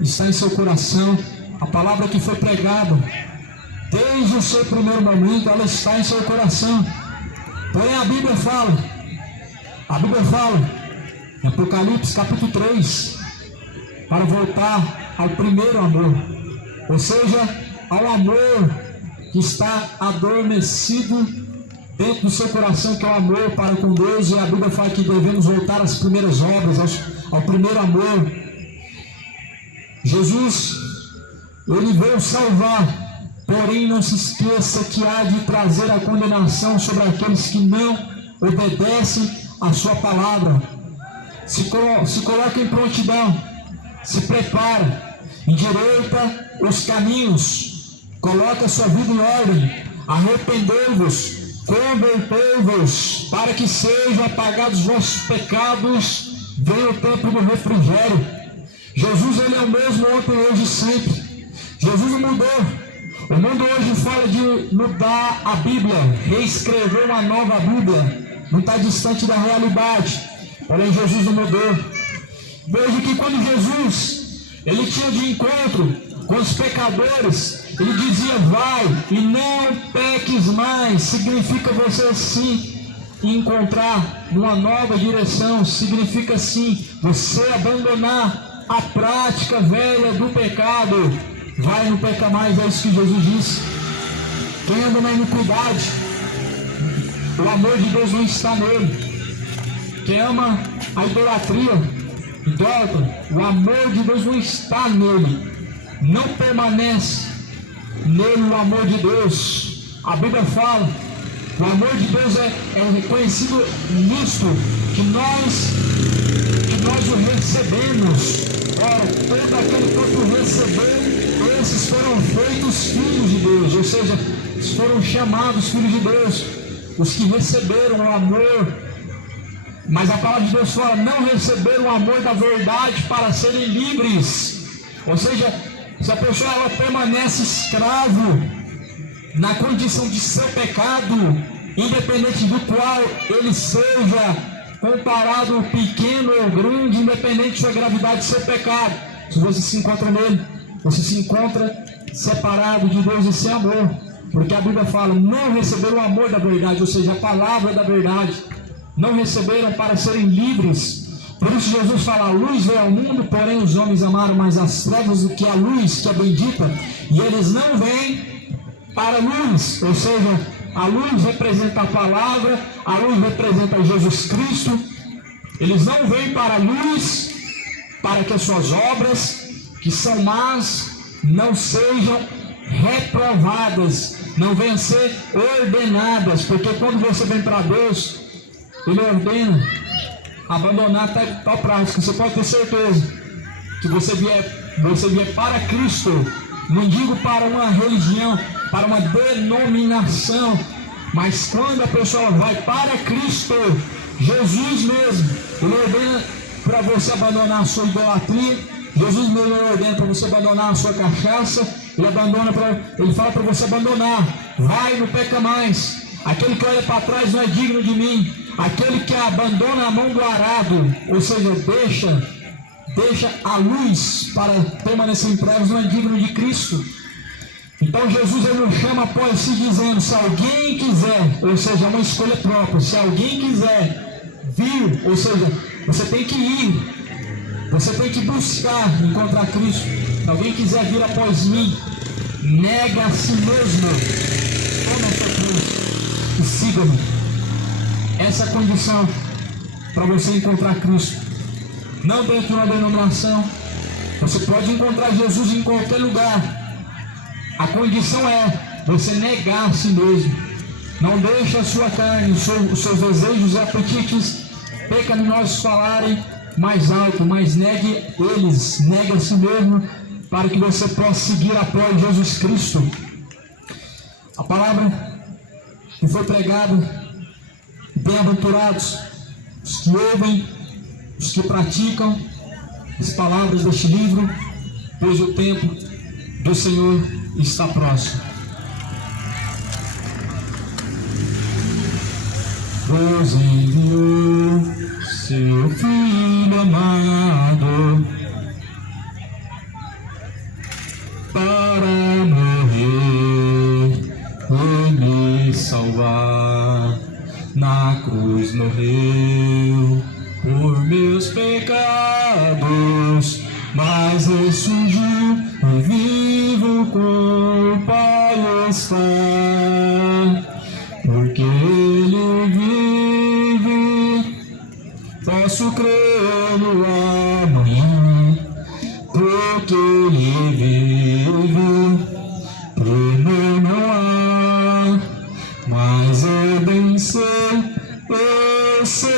está em seu coração, a palavra que foi pregada desde o seu primeiro momento, ela está em seu coração. Porém a Bíblia fala em Apocalipse capítulo 3, para voltar ao primeiro amor, ou seja, ao amor que está adormecido dentro do seu coração, que é o amor para com Deus. E a Bíblia fala que devemos voltar às primeiras obras, ao primeiro amor. Jesus, Ele veio salvar, porém não se esqueça que há de trazer a condenação sobre aqueles que não obedecem a sua palavra. Se coloca em prontidão, se prepara, endireita os caminhos, coloca a sua vida em ordem, arrependei-vos, convertei-vos, para que sejam apagados os vossos pecados, venha o tempo do refrigério. Jesus, Ele é o mesmo ontem, hoje e sempre. Jesus não mudou. O mundo hoje fala de mudar a Bíblia, reescrever uma nova Bíblia, não está distante da realidade, porém Jesus não mudou. Veja que quando Jesus, Ele tinha de encontro com os pecadores, Ele dizia: vai e não peques mais. Significa você sim encontrar uma nova direção, significa sim você abandonar a prática velha do pecado. Vai, não peca mais, é isso que Jesus disse. Quem anda na iniquidade, o amor de Deus não está nele. Quem ama a idolatria, idólatra, o amor de Deus não está nele, não permanece nele o amor de Deus. A Bíblia fala, o amor de Deus é reconhecido nisto, que nós o recebemos. Ora, todo aquele que o recebeu, esses foram feitos filhos de Deus, ou seja, foram chamados filhos de Deus, os que receberam o amor. Mas a palavra de Deus fala: não receberam o amor da verdade para serem livres. Ou seja, se a pessoa ela permanece escravo na condição de seu pecado, independente do qual ele seja comparado pequeno ou grande, independente de sua gravidade de seu pecado, se você se encontra nele, você se encontra separado de Deus e sem amor, porque a Bíblia fala: não receberam o amor da verdade, ou seja, a palavra da verdade, não receberam para serem livres. Por isso Jesus fala: a luz veio ao mundo, porém os homens amaram mais as trevas do que a luz, que é bendita, e eles não vêm para a luz. Ou seja, a luz representa a palavra, a luz representa Jesus Cristo. Eles não vêm para a luz para que as suas obras, que são más, não sejam reprovadas, não venham ser ordenadas, porque quando você vem para Deus, Ele ordena abandonar tal prática. Você pode ter certeza que você vier para Cristo, não digo para uma religião, para uma denominação, mas quando a pessoa vai para Cristo, Jesus mesmo, Ele ordena para você abandonar a sua idolatria. Jesus mesmo ordena para você abandonar a sua cachaça. Ele fala para você abandonar. Vai, não peca mais. Aquele que olha para trás não é digno de mim. Aquele que abandona a mão do arado, ou seja, deixa a luz para permanecer em trevas, não é digno de Cristo. Então Jesus ele nos chama após si dizendo: se alguém quiser, ou seja, é uma escolha própria, se alguém quiser vir, ou seja, você tem que ir, você tem que buscar encontrar Cristo. Se alguém quiser vir após mim, nega a si mesmo, toma a sua cruz e siga-me. Essa é a condição para você encontrar Cristo. Não dentro de uma denominação. Você pode encontrar Jesus em qualquer lugar. A condição é você negar a si mesmo. Não deixe a sua carne, os seus desejos e apetites pecaminosos falarem mais alto, mas negue eles, negue a si mesmo, para que você possa seguir após Jesus Cristo. A palavra que foi pregada Bem-aventurados os que ouvem, os que praticam as palavras deste livro, pois o tempo do Senhor está próximo. Deus enviou seu Filho amado para morrer e me salvar. Na cruz morreu por meus pecados, mas ressurgiu e vivo com o Pai está. Porque Ele vive, posso crer no amanhã. Porque Ele vive, temor não há. Mas eu bem sei, eu sei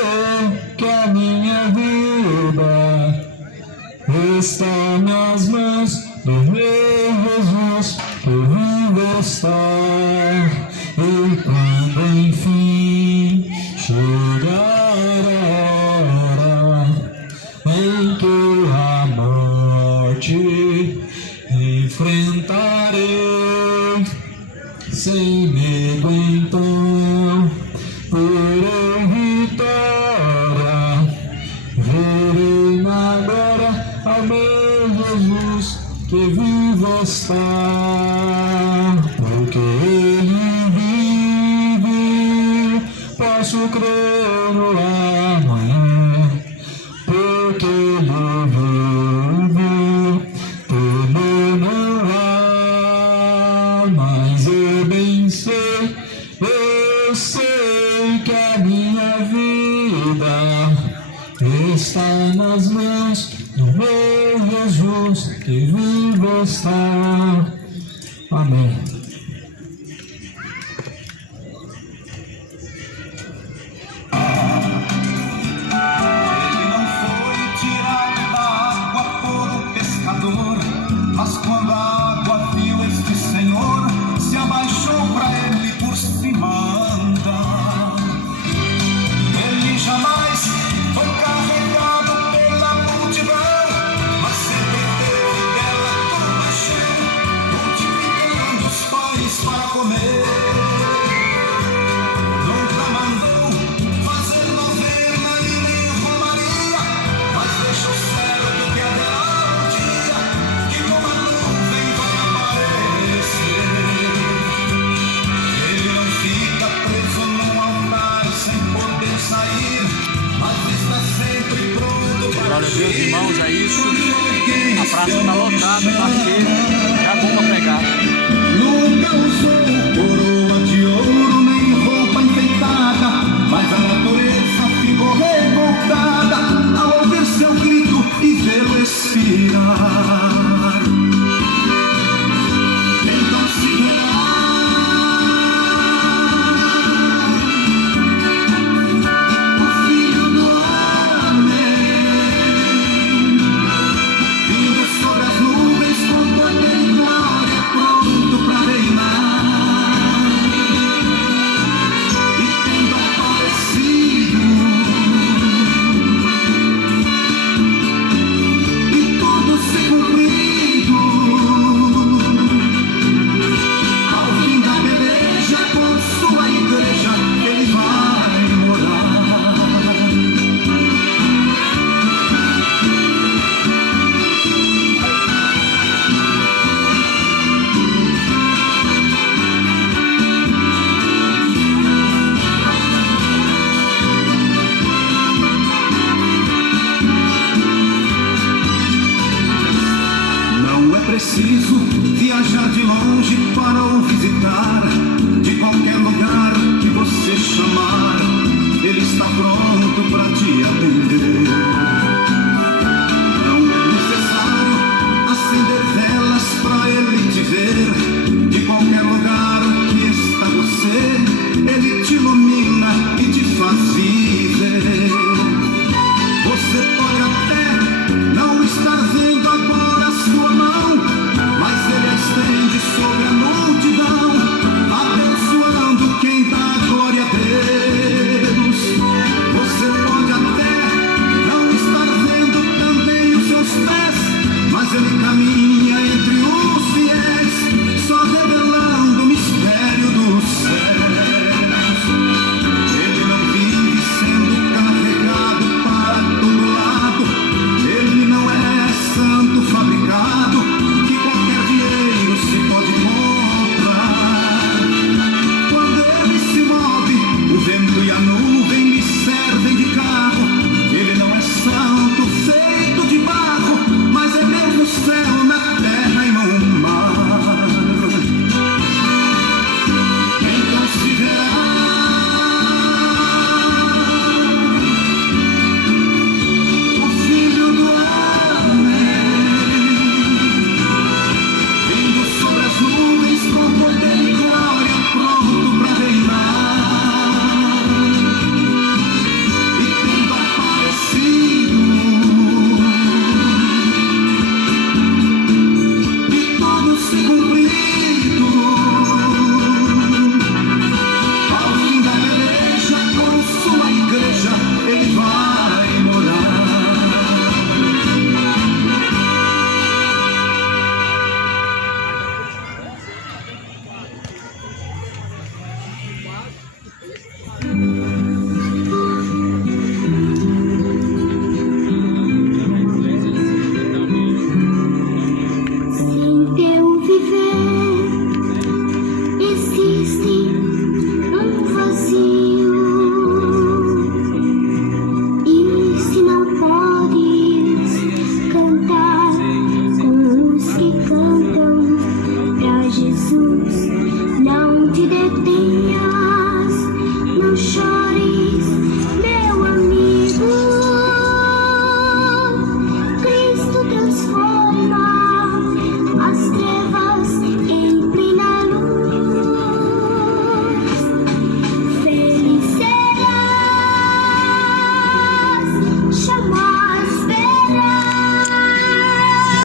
que a minha vida está nas mãos do meu Jesus, que vivo estar. E quando enfim chegar a hora em que a morte enfrentarei, sem medo então terei vitória, verei na glória ao meu Jesus, que vivo está. Porque Ele vive, posso crer no amanhã. Porque Ele vive, temor não há. Mas eu bem sei, eu sei que a minha vida está nas mãos do meu Jesus, que vivo está. Amém. Mas quando a água viu este Senhor, se abaixou para ele por cima andar. Ele jamais foi carregado pela multidão, mas sempre teve dela toda cheia, multiplicando os pães para comer. Nunca mandou fazer novena e nem romaria, mas deixa o céu do que haverá um dia, que uma nuvem vai aparecer. Ele não fica preso num altar sem poder sair, mas está sempre pronto para Glória a Deus, irmãos, é isso. A praça está lotada, está cheia, é bom para pregar. Nunca usou coroa de ouro nem roupa enfeitada, mas a natureza ficou revoltada ao ouvir seu grito e vê-lo expirar. Então se verá o Filho do Homem vindo sobre as nuvens com poder e glória, pronto para reinar. E tendo aparecido, e tudo se cumprido, ao fim da peleja com sua igreja ele vai morar. Não é preciso viajar de longe para o visitar. De qualquer lugar que você chamar, ele está pronto para te atender. Não é necessário acender velas para ele te ver. De qualquer lugar que está você, ele te ilumina e te faz viver. Você pode até não estar vendo agora a sua mão, mas ele a estende sobre a multidão, abençoando quem dá glória a Deus. el camino.